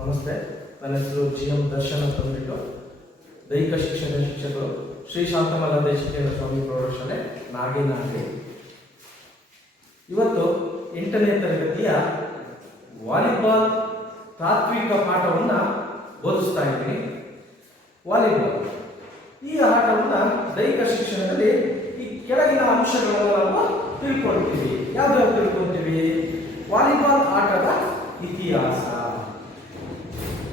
ನಮಸ್ತೆ, ನನ್ನ ಹೆಸರು GM ದರ್ಶನ್ ಅಂತ ಅಂದ್ಬಿಟ್ಟು ದೈಹಿಕ ಶಿಕ್ಷಕರು ಶ್ರೀ ಶಾಂತಮಲ್ಲ ದೇಶಿಕೇಂದ್ರ ಸ್ವಾಮಿ ಪ್ರೌಢಶಾಲೆ ನಾಗೇನಹಳ್ಳಿ. ಇವತ್ತು 8ನೇ ತರಗತಿಯ ವಾಲಿಬಾಲ್ ತಾತ್ವಿಕ ಪಾಠವನ್ನು ಬೋಧಿಸ್ತಾ ಇದ್ದೀನಿ. ವಾಲಿಬಾಲ್ ಈ ಆಟವನ್ನು ದೈಹಿಕ ಶಿಕ್ಷಣದಲ್ಲಿ ಈ ಕೆಳಗಿನ ಅಂಶಗಳನ್ನು ನಾವು ತಿಳ್ಕೊಳ್ತೀವಿ. ಯಾವ್ಯಾವ ತಿಳ್ಕೊಳ್ತೀವಿ? ವಾಲಿಬಾಲ್ ಆಟದ ಇತಿಹಾಸ.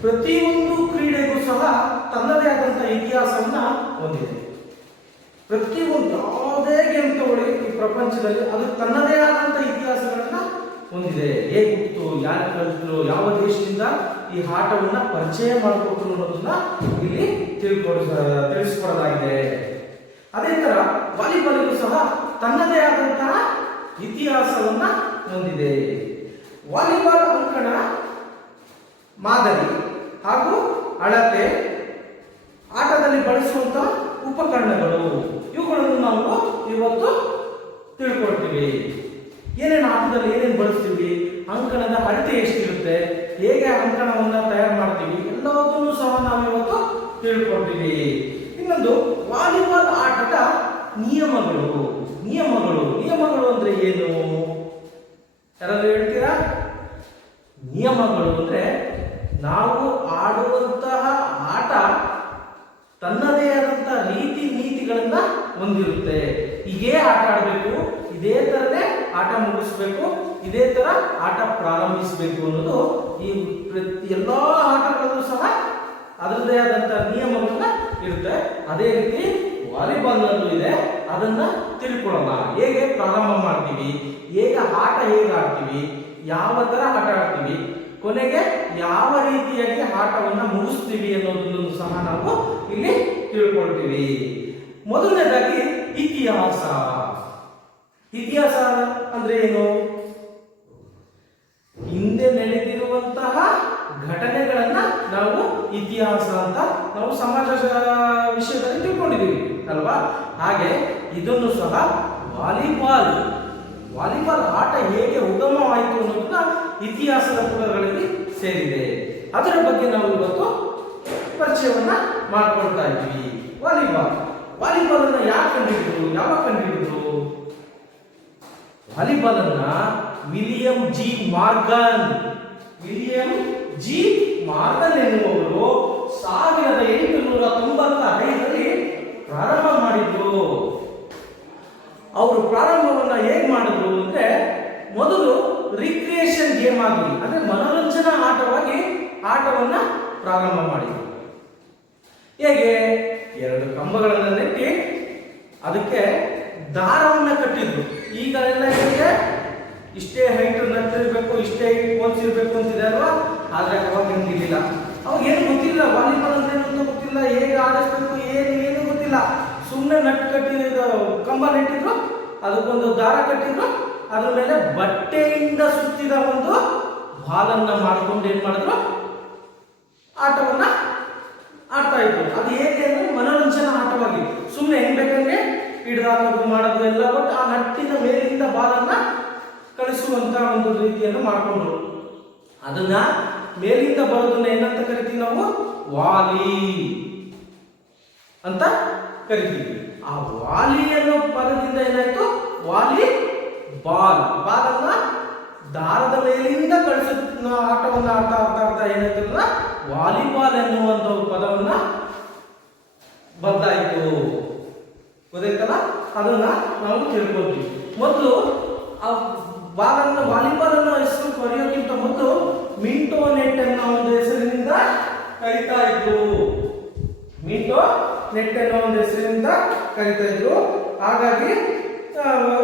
ಪ್ರತಿಯೊಂದು ಕ್ರೀಡೆಗೂ ಸಹ ತನ್ನದೇ ಆದಂತಹ ಇತಿಹಾಸವನ್ನ ಹೊಂದಿದೆ. ಪ್ರತಿಯೊಂದು ಯಾವುದೇ ಗೇಮ್ ತಗೊಳ್ಳಿ ಈ ಪ್ರಪಂಚದಲ್ಲಿ ಅದು ತನ್ನದೇ ಆದಂತಹ ಇತಿಹಾಸಗಳನ್ನ ಹೊಂದಿದೆ. ಹೇಗೆ ಹುಟ್ಟಿತು, ಯಾರು ಕಲಿತರು, ಯಾವ ದೇಶದಿಂದ ಈ ಆಟವನ್ನ ಪರಿಚಯ ಮಾಡಿಕೊಟ್ರು ಅನ್ನೋದನ್ನ ಇಲ್ಲಿ ತಿಳಿಸ್ಕೊಡಲಾಗಿದೆ. ಅದೇ ತರ ವಾಲಿಬಾಲ್ಗೂ ಸಹ ತನ್ನದೇ ಆದಂತಹ ಇತಿಹಾಸವನ್ನ ಹೊಂದಿದೆ. ವಾಲಿಬಾಲ್ ಅಂಕಣ, ಮಾದರಿ ಹಾಗೂ ಅಳತೆ, ಆಟದಲ್ಲಿ ಬಳಸುವಂತಹ ಉಪಕರಣಗಳು, ಇವುಗಳನ್ನು ನಾವು ಇವತ್ತು ತಿಳ್ಕೊಳ್ತೀವಿ. ಏನೇನು ಆಟದಲ್ಲಿ ಏನೇನು ಬಳಸ್ತೀವಿ, ಅಂಕಣದ ಅಳತೆ ಎಷ್ಟಿರುತ್ತೆ, ಹೇಗೆ ಅಂಕಣವನ್ನು ತಯಾರು ಮಾಡ್ತೀವಿ, ಎಲ್ಲವನ್ನೂ ಸಹ ನಾವು ಇವತ್ತು ತಿಳ್ಕೊಳ್ತೀವಿ. ಇನ್ನೊಂದು ವಾಲಿಬಾಲ್ ಆಟದ ನಿಯಮಗಳು. ನಿಯಮಗಳು ಅಂದ್ರೆ ಏನು? ಯಾರಾದ್ರೂ ಹೇಳ್ತೀರಾ? ನಿಯಮಗಳು ಅಂದ್ರೆ ನಾವು ಆಡುವಂತಹ ಆಟ ತನ್ನದೇ ಆದಂತಹ ರೀತಿ ನೀತಿಗಳನ್ನ ಹೊಂದಿರುತ್ತೆ. ಹೀಗೆ ಆಟ ಆಡಬೇಕು, ಇದೇ ತರನೇ ಆಟ ಮುಗಿಸ್ಬೇಕು, ಇದೇ ತರ ಆಟ ಪ್ರಾರಂಭಿಸಬೇಕು ಅನ್ನೋದು ಈ ಎಲ್ಲಾ ಆಟಗಳಲ್ಲೂ ಸಹ ಅದರದೇ ಆದಂತಹ ನಿಯಮಗಳನ್ನ ಇರುತ್ತೆ. ಅದೇ ರೀತಿ ವಾಲಿಬಾಲ್ ನಲ್ಲೂ ಇದೆ. ಅದನ್ನ ತಿಳ್ಕೊಳ್ಳೋಣ. ಹೇಗೆ ಪ್ರಾರಂಭ ಮಾಡ್ತೀವಿ, ಹೇಗೆ ಆಡ್ತೀವಿ, ಯಾವ ತರ ಆಟ ಆಡ್ತೀವಿ, ಕೊನೆಗೆ ಯಾವ ರೀತಿಯಾಗಿ ಆಟವನ್ನ ಮುಗಿಸ್ತೀವಿ ಅನ್ನೋದನ್ನು ಸಹ ನಾವು ಇಲ್ಲಿ ತಿಳ್ಕೊಳ್ತೀವಿ. ಮೊದಲನೇದಾಗಿ ಇತಿಹಾಸ. ಇತಿಹಾಸ ಅಂದ್ರೆ ಏನು? ಹಿಂದೆ ನಡೆದಿರುವಂತಹ ಘಟನೆಗಳನ್ನ ನಾವು ಇತಿಹಾಸ ಅಂತ ನಾವು ಸಮಾಜ ವಿಷಯದಲ್ಲಿ ತಿಳ್ಕೊಂಡಿದ್ದೀವಿ ಅಲ್ವಾ? ಹಾಗೆ ಇದನ್ನು ಸಹ ವಾಲಿಬಾಲ್ ಆಟ ಹೇಗೆ ಉಗಮವಾಯಿತು ಅನ್ನೋದನ್ನ ಇತಿಹಾಸದ ಪುಟಗಳಲ್ಲಿ ಸೇರಿದೆ. ಅದರ ಬಗ್ಗೆ ನಾವು ಇವತ್ತು ಪರಿಚಯವನ್ನ ಮಾಡ್ಕೊಳ್ತಾ ಇದ್ದೀವಿ. ವಾಲಿಬಾಲ್ ಅನ್ನ ಯಾಕೆ ಕಂಡುಹಿಡಿದ್ರು, ಯಾವಾಗ ಕಂಡುಹಿಡಿದ್ರು? ವಾಲಿಬಾಲ್ ಅನ್ನ ವಿಲಿಯಂ ಜಿ ಮಾರ್ಗನ್ ಎನ್ನುವವರು 1895ರಲ್ಲಿ ಪ್ರಾರಂಭ ಮಾಡಿದ್ರು. ಅವರು ಪ್ರಾರಂಭವನ್ನ ಹೇಗ್ ಮಾಡಿದ್ರು ಅಂದ್ರೆ, ಮೊದಲು ರಿಕ್ರಿಯೇಷನ್ ಗೇಮ್ ಆಗಿ ಅಂದ್ರೆ ಮನೋರಂಜನಾ ಆಟವಾಗಿ ಆಟವನ್ನ ಪ್ರಾರಂಭ ಮಾಡಿದ್ರು. ಹೇಗೆ? 2 ಕಂಬಗಳನ್ನ ನೆಟ್ಟಿ ಅದಕ್ಕೆ ದಾರವನ್ನ ಕಟ್ಟಿದ್ರು. ಈಗ ಎಲ್ಲ ಹೇಗೆ ಇಷ್ಟೇ ಹೈಟ್ ನಟ್ಟಿರ್ಬೇಕು, ಇಷ್ಟೇ ಹೈಟ್ ಕೋಲ್ಸ್ ಇರ್ಬೇಕು ಅಂತಿದೆ ಅಲ್ವಾ? ಆದ್ರೆ ಅವಾಗ ಹೆಂಗಿರ್ಲಿಲ್ಲ. ಅವಾಗ ಏನು ಗೊತ್ತಿಲ್ಲ, ವಾಲಿಬಾಲ್ ಅಂದ್ರೆ ಏನು ಗೊತ್ತಿಲ್ಲ, ಹೇಗೆ ಆಡಿಸ್ಬೇಕು ಏನು ಗೊತ್ತಿಲ್ಲ. ಸುಮ್ಮನೆ ನಟ್ ಕಟ್ಟಿದ ಕಂಬ ನೆಟ್ಟಿದ್ರು, ಅದಕ್ಕೊಂದು ದಾರ ಕಟ್ಟಿದ್ರು, ಅದ್ರ ಮೇಲೆ ಬಟ್ಟೆಯಿಂದ ಸುತ್ತಿದ ಒಂದು ಬಾಲನ್ನ ಮಾಡಿಕೊಂಡು ಏನ್ ಮಾಡಿದ್ರು, ಆಟವನ್ನ ಆಡ್ತಾ ಇದ್ರು. ಅದು ಹೇಗೆ ಅಂದ್ರೆ ಮನೋರಂಜನಾ ಆಟವಾಗಿ ಸುಮ್ಮನೆ ಹೆಂಗ್ ಬೇಕಂಗೆ ಹಿಡಿದಾಕೋದು ಮಾಡೋದು ಎಲ್ಲ, ಬಟ್ ಆ ನಟ್ಟಿನ ಮೇಲಿಂದ ಬಾಲನ್ನ ಕಳಿಸುವಂತ ಒಂದು ರೀತಿಯನ್ನು ಮಾಡಿಕೊಂಡ್ರು. ಅದನ್ನ ಮೇಲಿಂದ ಬರೋದನ್ನ ಏನಂತ ಕರಿತೀವಿ ನಾವು? ವಾಲಿ ಅಂತ ಕರಿತೀವಿ. ಆ ವಾಲಿ ಅನ್ನೋ ಪದದಿಂದ ಏನಾಯ್ತು? ವಾಲಿ ಬಾಲನ್ನ ದಾರದ ಮೇಲಿಂದ ಕಳಿಸುತ್ತ ಆಟವನ್ನ ಆಡ್ತಾ ಏನಾಯ್ತು? ವಾಲಿಬಾಲ್ ಎನ್ನುವಂತ ಪದವನ್ನ ಬಂದಾಯ್ತು. ಗೊತ್ತಾಯ್ತಲ್ಲ? ಅದನ್ನ ನಾವು ತಿಳ್ಕೊಳ್ತೀವಿ. ಮೊದಲು ಆ ವಾಲಿಬಾಲ್ ಅನ್ನೋ ಹೆಸರು ಕರೆಯೋಕ್ಕಿಂತ ಮೊದಲು ಮಿಂಟೋ ನೆಟ್ ಅನ್ನೋ ಒಂದು ಹೆಸರಿನಿಂದ ಕರೀತಾ ಇದ್ರು. ಹಾಗಾಗಿ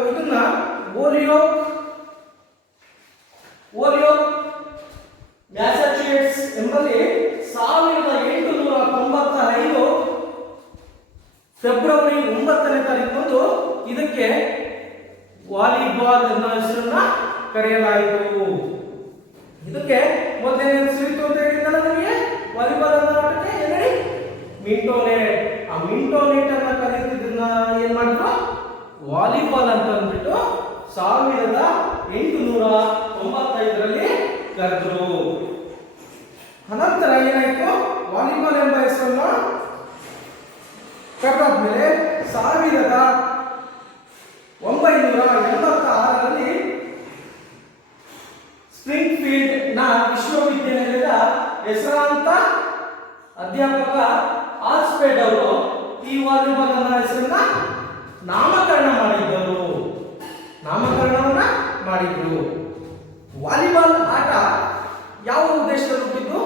ಇದನ್ನ ಓಲಿಯೋಕ್ ಮ್ಯಾಸಚೂಸೆಟ್ಸ್ ಎಂಬಲ್ಲಿ 1895 ಫೆಬ್ರವರಿ 9ನೇ ತಾರೀಕು ಇದಕ್ಕೆ ವಾಲಿಬಾಲ್ ಅನ್ನೋ ಹೆಸರನ್ನ ಕರೆಯಲಾಯಿತು. ಇದಕ್ಕೆ ಮೊದಲನೇ ಹೆಸರಿತ್ತು ಅಂತ ಹೇಳಿದ್ನಲ್ಲ ನಿಮಗೆ, ವಾಲಿಬಾಲ್ ಅನ್ನೋ ಆಟಕ್ಕೆ ಏನ್ ಹೇಳಿ? Minto net. ಆ ಮಿಂಟೋ ನೆಟ್ ಅನ್ನ ಕರೆಯುತ್ತಿದ್ದನ್ನ ಏನ್ ಮಾಡಿದ್ರು? ವಾಲಿಬಾಲ್ ಅಂತ ಅಂದ್ಬಿಟ್ಟು 1895ರಲ್ಲಿ ಕರೆದ್ರು. ಅದಾದ್ಮೇಲೆ 1986ರಲ್ಲಿ ಸ್ಪ್ರಿಂಗ್ಫೀಲ್ಡ್ ನ ವಿಶ್ವವಿದ್ಯಾನಿಲಯದ ಹೆಸರಾಂತ ಅಧ್ಯಾಪಕ ಆಲ್ಸ್ಪೆಡ್ ಅವರು ಈ ವಾಲಿಬಾಲ್ ಅನ್ನ ಹೆಸರನ್ನ ನಾಮಕರಣವನ್ನ ಮಾಡಿದ್ರು. ವಾಲಿಬಾಲ್ ಆಟ ಯಾವ ದೇಶದಲ್ಲಿ ಹುಟ್ಟಿದ್ದು?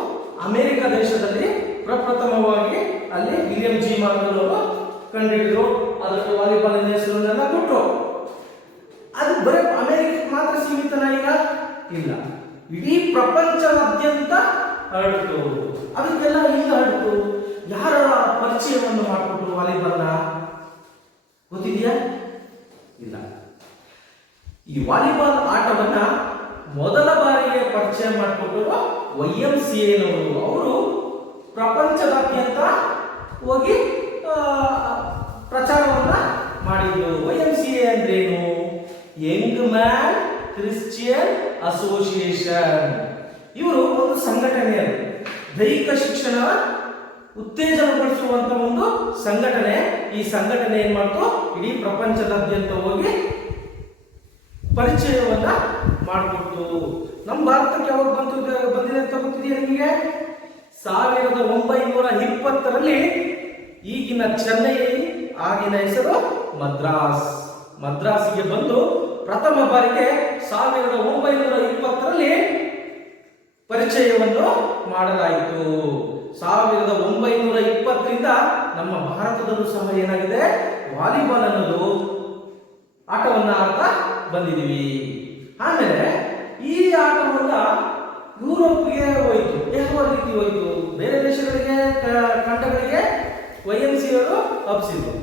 ಅಮೆರಿಕ ದೇಶದಲ್ಲಿ ಪ್ರಪ್ರಥಮವಾಗಿ ಅಲ್ಲಿ ವಿಲಿಯಂ ಜಿ ಮಾರ್ಗಲ್ ಅವರು ಕಂಡುಹಿಡಿದ್ರು. ಅದಕ್ಕೆ ವಾಲಿಬಾಲ್ ಹೆಸರನ್ನೆಲ್ಲ ಕೊಟ್ಟರು. ಅದು ಬರೀ ಅಮೆರಿಕ ಮಾತ್ರ ಸೀಮಿತನ ಈಗ ಇಲ್ಲ, ಇಡೀ ಪ್ರಪಂಚದಾದ್ಯಂತ ಹರಡಿತು. ಅದಕ್ಕೆಲ್ಲ ಈಗ ಹರಡಿತು. ಯಾರ ಪರಿಚಯವನ್ನು ಮಾಡಿಕೊಟ್ರು ವಾಲಿಬಾಲ್ನ? ಗೊತ್ತಿದೆಯಾ? ಇಲ್ಲ. ಈ ವಾಲಿಬಾಲ್ ಆಟವನ್ನ ಮೊದಲ ಬಾರಿಗೆ ಪರಿಚಯ ಮಾಡಿಕೊಟ್ಟರು YMCA ನವರು. ಅವರು ಪ್ರಪಂಚದಾದ್ಯಂತ ಹೋಗಿ ಪ್ರಚಾರವನ್ನ ಮಾಡಿದ್ರು. YMCA ಅಂದ್ರೇನು? Young man Christian association. ಇವರು ಒಂದು ಸಂಘಟನೆ, ದೈಹಿಕ ಶಿಕ್ಷಣ ಉತ್ತೇಜನಗೊಳಿಸುವಂತ ಒಂದು ಸಂಘಟನೆ. ಈ ಸಂಘಟನೆ ಏನ್ ಮಾಡ್ತು? ಇಡೀ ಪ್ರಪಂಚದಾದ್ಯಂತ ಹೋಗಿ ಪರಿಚಯವನ್ನ ಮಾಡಿಕೊಡ್ತು. ನಮ್ಮ ಭಾರತಕ್ಕೆ ಯಾವಾಗ ಬಂದಿದೆ ಅಂತ ಗೊತ್ತಿದೆಯಾ ನಿಮಗೆ? 1920ರಲ್ಲಿ ಈಗಿನ ಚೆನ್ನೈ, ಆಗಿನ ಹೆಸರು ಮದ್ರಾಸ್ಗೆ ಬಂದು ಪ್ರಥಮ ಬಾರಿಗೆ 1920ರಲ್ಲಿ ಪರಿಚಯವನ್ನು ಮಾಡಲಾಯಿತು. 1920ರಿಂದ ನಮ್ಮ ಭಾರತದಲ್ಲೂ ಸಹ ಏನಾಗಿದೆ? ವಾಲಿಬಾಲ್ ಅನ್ನೋದು ಆಟವನ್ನ ಆಡ್ತಾ ಬಂದಿದ್ದೀವಿ. ಆಮೇಲೆ ಈ ಆಟವನ್ನ ಯುರೋಪ್ಗೆ ಹೋಯಿತು. ಯಾವ ರೀತಿ ಹೋಯಿತು? ಬೇರೆ ದೇಶಗಳಿಗೆ, ಖಂಡಗಳಿಗೆ YMCA ಅವರು ಹಬ್ಸಿದ್ರು.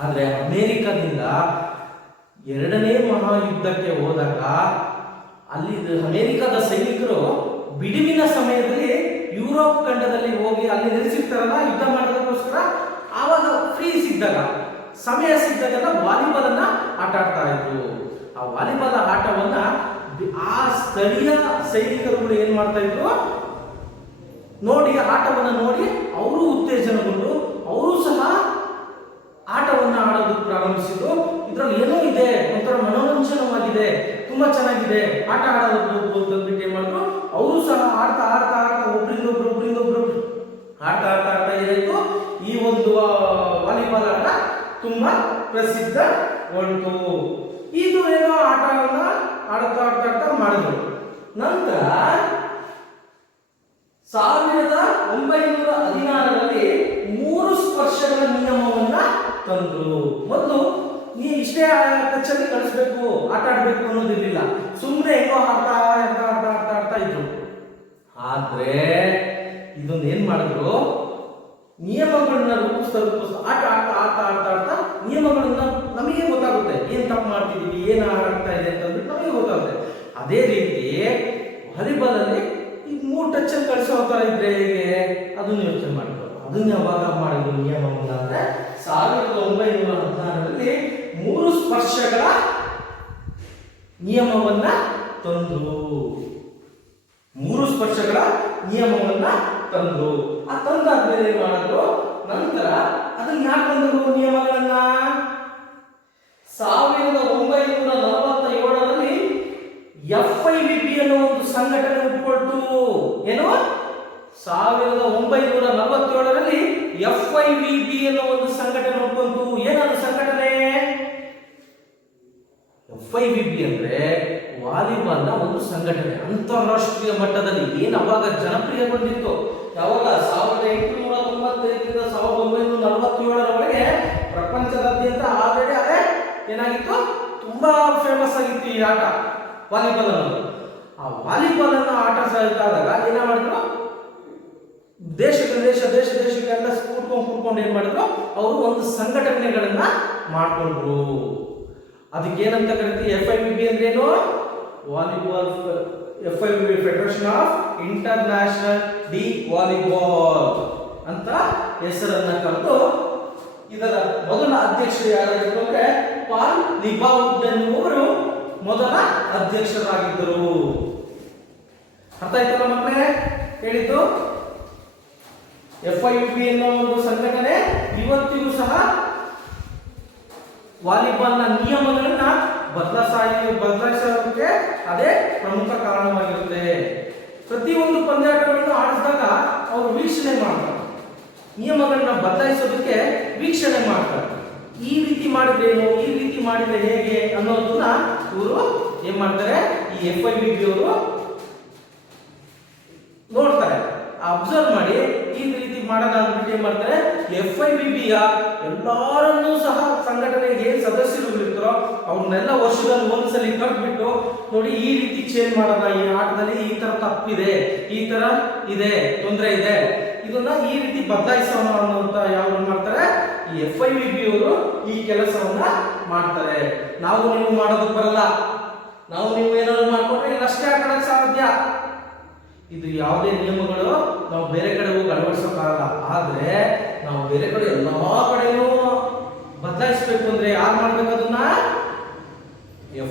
ಆದ್ರೆ ಅಮೆರಿಕದಿಂದ ಎರಡನೇ ಮಹಾಯುದ್ಧಕ್ಕೆ ಹೋದಾಗ ಅಲ್ಲಿ ಅಮೆರಿಕದ ಸೈನಿಕರು ಬಿಡುವಿನ ಸಮಯದಲ್ಲಿ ಯುರೋಪ್ ಖಂಡದಲ್ಲಿ ಹೋಗಿ ಅಲ್ಲಿ ನೆಲೆಸಿರ್ತಾರಲ್ಲ ಯುದ್ಧ ಮಾಡೋದಕ್ಕೋಸ್ಕರ, ಆವಾಗ ಫ್ರೀ ಸಿಕ್ಕಿದಾಗ, ಸಮಯ ಸಿಕ್ಕಿದಾಗೆಲ್ಲ ವಾಲಿಬಾಲ್ ಅನ್ನ ಆಟ ಆಡ್ತಾ ಇದ್ರು. ಆ ವಾಲಿಬಾಲ್ ಆಟವನ್ನ ಆ ಸ್ಥಳೀಯ ಸೈನಿಕರುಗಳು ಏನ್ ಮಾಡ್ತಾ ಇದ್ರು ನೋಡಿ, ಆಟವನ್ನ ನೋಡಿ ಅವರು ಉತ್ತೇಜನಗೊಂಡು ಅವರು ಸಹ ಆಟವನ್ನ ಆಡೋದಕ್ಕೆ ಪ್ರಾರಂಭಿಸಿದ್ರು. ಇದ್ರಲ್ಲಿ ಏನೋ ಇದೆ, ಒಂಥರ ಮನೋರಂಜನವಾಗಿದೆ, ತುಂಬಾ ಚೆನ್ನಾಗಿದೆ, ಆಟ ಆಡೋದು ಅಂತಂದ್ಬಿಟ್ಟು ಏನ್ ಮಾಡಿದ್ರು, ಅವರು ಸಹ ಆಡ್ತಾ ಒಬ್ರಿಂದೊಬ್ರು ಆಡ್ತಾ ಏನಾಯ್ತು, ಈ ಒಂದು ವಾಲಿಬಾಲ್ ಆಟ ತುಂಬಾ ಪ್ರಸಿದ್ಧಗೊಂಡು. ಇದು ಏನೋ ಆಟವನ್ನ ಆಡ್ತಾ ಮಾಡಿದ್ರು. ನಂತರ 1916ರಲ್ಲಿ 3 ಸ್ಪರ್ಶಗಳ ನಿಯಮವನ್ನ ತಂದ್ರು. ಮೊದಲು ನೀ ಇಷ್ಟೇ ಕಚ್ಚಲ್ಲಿ ಕಳಿಸ್ಬೇಕು, ಆಟ ಆಡ್ಬೇಕು ಅನ್ನೋದಿರ್ಲಿಲ್ಲ, ಸುಮ್ಮನೆ ಹೆಂಗೋ ಆಡ್ತಾ ಇದ್ರು. ಆದ್ರೆ ಇದೊಂದು ಏನ್ ಮಾಡಿದ್ರು, ನಿಯಮಗಳನ್ನ ರೂಪಿಸ್ತಾ ಆಟ ಆಡ್ತಾ ನಿಯಮಗಳನ್ನ ನಮಗೆ ಗೊತ್ತಾಗುತ್ತೆ, ಏನ್ ತಪ್ಪು ಮಾಡ್ತಿದೀವಿ, ಏನ್ ಆಡ್ತಾ ಇದೆ ಅಂತಂದ್ಬಿಟ್ಟು ನಮಗೆ ಗೊತ್ತಾಗುತ್ತೆ. ಅದೇ ರೀತಿ ವಾಲಿಬಾಲ್ ಅಲ್ಲಿ ಈ 3 ಟಚ್ ಅಲ್ಲಿ ಕಳಿಸೋ ತರ ಇದ್ರೆ ಹೇಗೆ, ಅದನ್ನ ಯೋಚನೆ ಮಾಡಿದ್ರು. ಅದನ್ನ ಯಾವಾಗ ಮಾಡಿದ್ರು ನಿಯಮವನ್ನ ಅಂದ್ರೆ 1916ರಲ್ಲಿ 3 ಸ್ಪರ್ಶಗಳ ನಿಯಮವನ್ನ ತಂದ್ರು. 3 ಸ್ಪರ್ಶಗಳ ನಿಯಮವನ್ನ ತಂದ್ರು. ಆ ತಂದಾದ್ಮೇಲೆ ಏನ್ ಮಾಡಿದ್ರು, ನಂತರ ಅದನ್ನ ಯಾಕೆ ತಂದ್ರು ನಿಯಮಗಳನ್ನ? 1947ರಲ್ಲಿ FIVB ಅನ್ನೋ ಒಂದು ಸಂಘಟನೆ ಹುಟ್ಟುಕೊಳ್ತು. ಏನು? 1947ರಲ್ಲಿ FIVB ಅನ್ನೋ ಒಂದು ಸಂಘಟನೆ ಹುಟ್ಟುಕೊಂತು. ಏನದು ಸಂಘಟನೆ? FIVB ಅಂದ್ರೆ ವಾಲಿಬಾಲ್ ನ ಒಂದು ಸಂಘಟನೆ, ಅಂತಾರಾಷ್ಟ್ರೀಯ ಮಟ್ಟದಲ್ಲಿ ಏನು ಅವಾಗ ಜನಪ್ರಿಯಗೊಂಡಿತ್ತು. ಯಾವಾಗ 1895ರಿಂದ 1947ರವರೆಗೆ ಪ್ರಪಂಚದಾದ್ಯಂತ ಆಲ್ರೆಡಿ ಅದೇ ಏನಾಗಿತ್ತು, ತುಂಬಾ ಫೇಮಸ್ ಆಗಿತ್ತು ಈ ಆಟ ವಾಲಿಬಾಲ್ ಅನ್ನೋದು. ಆ ವಾಲಿಬಾಲ್ ಅನ್ನ ಆಟ ಆದಾಗ ಏನ ಮಾಡಿದ್ರು, ದೇಶಗಳೆಲ್ಲ ಕೂತ್ಕೊಂಡು ಏನ್ ಮಾಡಿದ್ರು, ಅವರು ಒಂದು ಸಂಘಟನೆಗಳನ್ನ ಮಾಡ್ಕೊಂಡ್ರು. ಅದಕ್ಕೆ ಏನಂತ ಕರಿತೀವಿ? FIVB ಅಂದ್ರೆ ಏನು? Volleyball FIVB federation of international de volleyball ಅಂತ ಹೆಸರನ್ನ ಕರೆದು, ಇದರ ಮೊದಲ ಅಧ್ಯಕ್ಷರು ಯಾರಾಗಿದ್ರು ಅಂದ್ರೆ ಪಾಲ್ ಲಿಬೌಡ್ ಎನ್ನುವರು ಮೊದಲ ಅಧ್ಯಕ್ಷರಾಗಿದ್ದರು. ಅರ್ಥ ಆಯ್ತಲ್ಲ ಮಕ್ಕಳೇ? ಹೇಳಿದ್ದು FIVB ಅನ್ನೋ ಒಂದು ಸಂಘಟನೆ ಇವತ್ತಿಗೂ ಸಹ ವಾಲಿಬಾಲ್ನ ನಿಯಮಗಳನ್ನ ಬದಲಾಯಿಸೋದಕ್ಕೆ ಅದೇ ಪ್ರಮುಖ ಕಾರಣವಾಗಿರುತ್ತೆ. ಪ್ರತಿಯೊಂದು ಪಂದ್ಯಾಟಗಳನ್ನು ಆಡಿಸಿದಾಗ ಅವರು ವೀಕ್ಷಣೆ ಮಾಡ್ತಾರೆ, ನಿಯಮಗಳನ್ನ ಬದಲಾಯಿಸೋದಕ್ಕೆ ವೀಕ್ಷಣೆ ಮಾಡ್ತಾರೆ. ಈ ರೀತಿ ಮಾಡಿದ್ರೇನು, ಈ ರೀತಿ ಮಾಡಿದ್ರೆ ಹೇಗೆ ಅನ್ನೋದನ್ನ ಇವರು ಏನ್ ಮಾಡ್ತಾರೆ, ಈ FIVB ಅವರು ನೋಡ್ತಾರೆ, ಅಬ್ಸರ್ವ್ ಮಾಡಿ ಈ ರೀತಿ ಮಾಡೋದಾಗ್ಬಿಟ್ಟು ಏನ್ ಮಾಡ್ತಾರೆ, FIVBಯ ಎಲ್ಲಾರನ್ನೂ ಸಹ ಸಂಘಟನೆಗೆ ಏನ್ ಸದಸ್ಯರು ಇರ್ತಾರೋ ಅವ್ರನ್ನೆಲ್ಲ ವರ್ಷದಲ್ಲಿ ಒಂದ್ಸಲಿ ಕರೆದ್ಬಿಟ್ಟು ನೋಡಿ ಈ ರೀತಿ ಚೇಂಜ್ ಮಾಡೋಣ, ಈ ಆಟದಲ್ಲಿ ಈ ತರ ತಪ್ಪಿದೆ, ಈ ತರ ಇದೆ, ತೊಂದರೆ ಇದೆ, ಇದನ್ನ ಈ ರೀತಿ ಬದಲಾಯಿಸೋಣ ಅನ್ನೋಂತ ಯಾವ ಮಾಡ್ತಾರೆ, ಈ FIVB ಅವರು ಈ ಕೆಲಸವನ್ನ ಮಾಡ್ತಾರೆ. ನಾವು ನೀವು ಮಾಡೋದಕ್ಕೆ ಬರಲ್ಲ, ನಾವು ನೀವು ಏನಾದ್ರು ಮಾಡ್ಕೊಂಡ್ರೆ ಇಲ್ಲಷ್ಟೇ ಆಡಕ್ ಸಾಧ್ಯ. ಇದು ಯಾವುದೇ ನಿಯಮಗಳು ನಾವು ಬೇರೆ ಕಡೆ ಹೋಗಿ ಅಳವಡಿಸೋಕ್ಕಾಗಲ್ಲ. ಆದ್ರೆ ನಾವು ಬೇರೆ ಕಡೆ ಎಲ್ಲಾ ಕಡೆನೂ ಬದಲಾಯಿಸಬೇಕು ಅಂದ್ರೆ ಯಾರು ಮಾಡ್ಬೇಕು, ಅದನ್ನ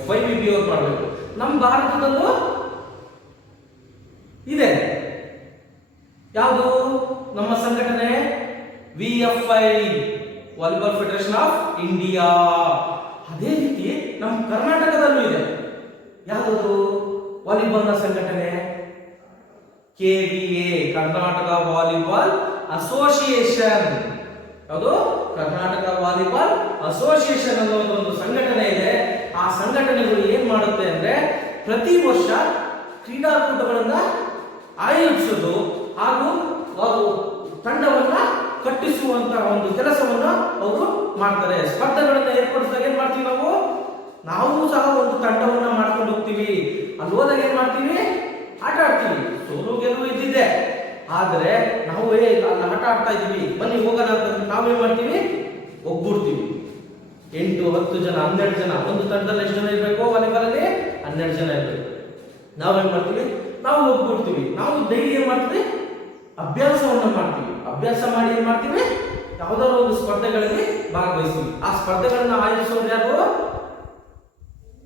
FIVB ಅವ್ರು ಮಾಡ್ಬೇಕು. ನಮ್ಮ ಭಾರತದಲ್ಲೂ ಇದೆ ಯಾವುದು, ನಮ್ಮ ಸಂಘಟನೆ VFI, volleyball federation of India. ಅದೇ ರೀತಿ ನಮ್ಮ ಕರ್ನಾಟಕದಲ್ಲೂ ಇದೆ ಯಾವುದು, ವಾಲಿಬಾಲ್ನ ಸಂಘಟನೆ KVA, ಕರ್ನಾಟಕ ವಾಲಿಬಾಲ್ ಅಸೋಸಿಯೇಷನ್. ಯಾವುದು, ಕರ್ನಾಟಕ ವಾಲಿಬಾಲ್ ಅಸೋಸಿಯೇಷನ್ ಅನ್ನೋ ಒಂದು ಸಂಘಟನೆ ಇದೆ. ಆ ಸಂಘಟನೆಗಳು ಏನ್ ಮಾಡುತ್ತೆ ಅಂದ್ರೆ ಪ್ರತಿ ವರ್ಷ ಕ್ರೀಡಾಕೂಟಗಳನ್ನ ಆಯೋಜಿಸೋದು ಹಾಗೂ ತಂಡವನ್ನ ಕಟ್ಟಿಸುವಂತ ಒಂದು ಕೆಲಸವನ್ನ ಅವರು ಮಾಡ್ತಾರೆ. ಸ್ಪರ್ಧೆಗಳನ್ನ ಏರ್ಪಡಿಸಿದಾಗ ಏನ್ ಮಾಡ್ತೀವಿ, ನಾವು ಸಹ ಒಂದು ತಂಡವನ್ನ ಮಾಡ್ಕೊಂಡು ಹೋಗ್ತೀವಿ. ಅಲ್ಲಿ ಹೋದಾಗ ಏನ್ ಮಾಡ್ತೀವಿ, ಆಟ ಆಡ್ತೀವಿ. ಸೋಲು ಗೆಲುವು ಇದ್ದಿದ್ದೆ, ಆದ್ರೆ ನಾವು ಅಲ್ಲಿ ಆಟ ಆಡ್ತಾ ಇದೀವಿ ಬನ್ನಿ ಹೋಗೋಣ ಅಂತ ನಾವೇನ್ ಮಾಡ್ತೀವಿ, ಒಗ್ಗೂಡ್ತೀವಿ. 8, 10 ಜನ, 12 ಜನ, ಒಂದು ತಂಡದಲ್ಲಿ ಎಷ್ಟು ಜನ ಇರಬೇಕು, ವಾಲಿಬಾಲ್ ಅಲ್ಲಿ 12 ಜನ ಇರಬೇಕು. ನಾವೇನ್ ಮಾಡ್ತೀವಿ, ನಾವು ಒಗ್ಗೂಡ್ತೀವಿ. ನಾವು ಡೈಲಿ ಏನ್ ಮಾಡ್ತೀವಿ, ಅಭ್ಯಾಸವನ್ನ ಮಾಡ್ತೀವಿ. ಅಭ್ಯಾಸ ಮಾಡಿ ಏನ್ ಮಾಡ್ತೀವಿ, ಯಾವ್ದಾದ್ರು ಒಂದು ಸ್ಪರ್ಧೆಗಳಲ್ಲಿ ಭಾಗವಹಿಸ್ತೀವಿ. ಆ ಸ್ಪರ್ಧೆಗಳನ್ನ ಆಯೋಜಿಸೋರು ಯಾರು,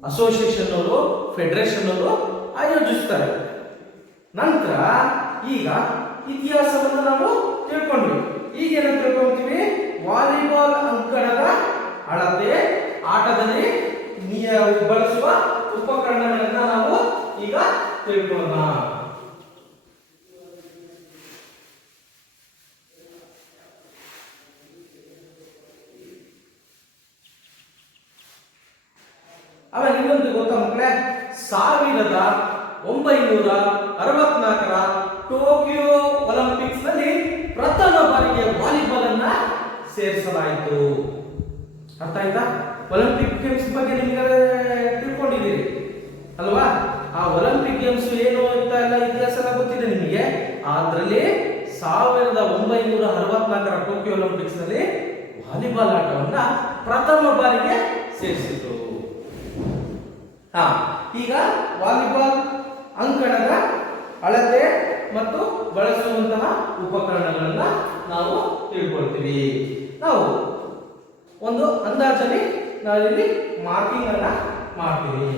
ಅಸೋಸಿಯೇಷನ್ ಅವರು, ಫೆಡರೇಷನ್ ಅವರು ಆಯೋಜಿಸ್ತಾರೆ. ನಂತರ ಈಗ ಇತಿಹಾಸವನ್ನು ನಾವು ತಿಳ್ಕೊಂಡ್ವಿ. ಈಗ ಏನು ತಿಳ್ಕೊಳ್ತೀವಿ, ವಾಲಿಬಾಲ್ ಅಂಕಣದ ಅಳತೆ, ಆಟದಲ್ಲಿ ಬಳಸುವ ಉಪಕರಣಗಳನ್ನ ನಾವು ಈಗ ತಿಳ್ಕೊಳ್ಳೋಣ. ಆಮೇಲೆ ಇನ್ನೊಂದು ಗೊತ್ತಾ ಮಕ್ಕಳೇ, 1964ರ ಟೋಕಿಯೋ ಒಲಿಂಪಿಕ್ಸ್ ನಲ್ಲಿ ಪ್ರಥಮ ಬಾರಿಗೆ ವಾಲಿಬಾಲ್ ಅನ್ನ ಸೇರಿಸಲಾಯಿತು. ಅರ್ಥ ಆಯ್ತಾ? ಒಲಿಂಪಿಕ್ ಗೇಮ್ಸ್ ಬಗ್ಗೆ ನಿಮಗೆ ತಿಳ್ಕೊಂಡಿದ್ದೀರಿ ಅಲ್ವಾ? ಆ ಒಲಿಂಪಿಕ್ ಗೇಮ್ಸ್ ಏನು ಅಂತ ಎಲ್ಲ ಇತಿಹಾಸ ಎಲ್ಲ ಗೊತ್ತಿದೆ ನಿಮಗೆ. ಅದರಲ್ಲಿ 1964ರ ಟೋಕಿಯೋ ಒಲಿಂಪಿಕ್ಸ್ ನಲ್ಲಿ ವಾಲಿಬಾಲ್ ಆಟವನ್ನ ಪ್ರಥಮ ಬಾರಿಗೆ ಸೇರಿಸಿತು. ಈಗ ವಾಲಿಬಾಲ್ ಅಂಕಣದ ಅಳತೆ ಮತ್ತು ಬಳಸುವಂತಹ ಉಪಕರಣಗಳನ್ನ ನಾವು ತಿಳ್ಕೊಳ್ತೀವಿ. ನಾವು ಒಂದು ಅಂದಾಜಲ್ಲಿ ನಾವಿಲ್ಲಿ ಮಾರ್ಕಿಂಗ್ ಅನ್ನ ಮಾಡ್ತೀವಿ.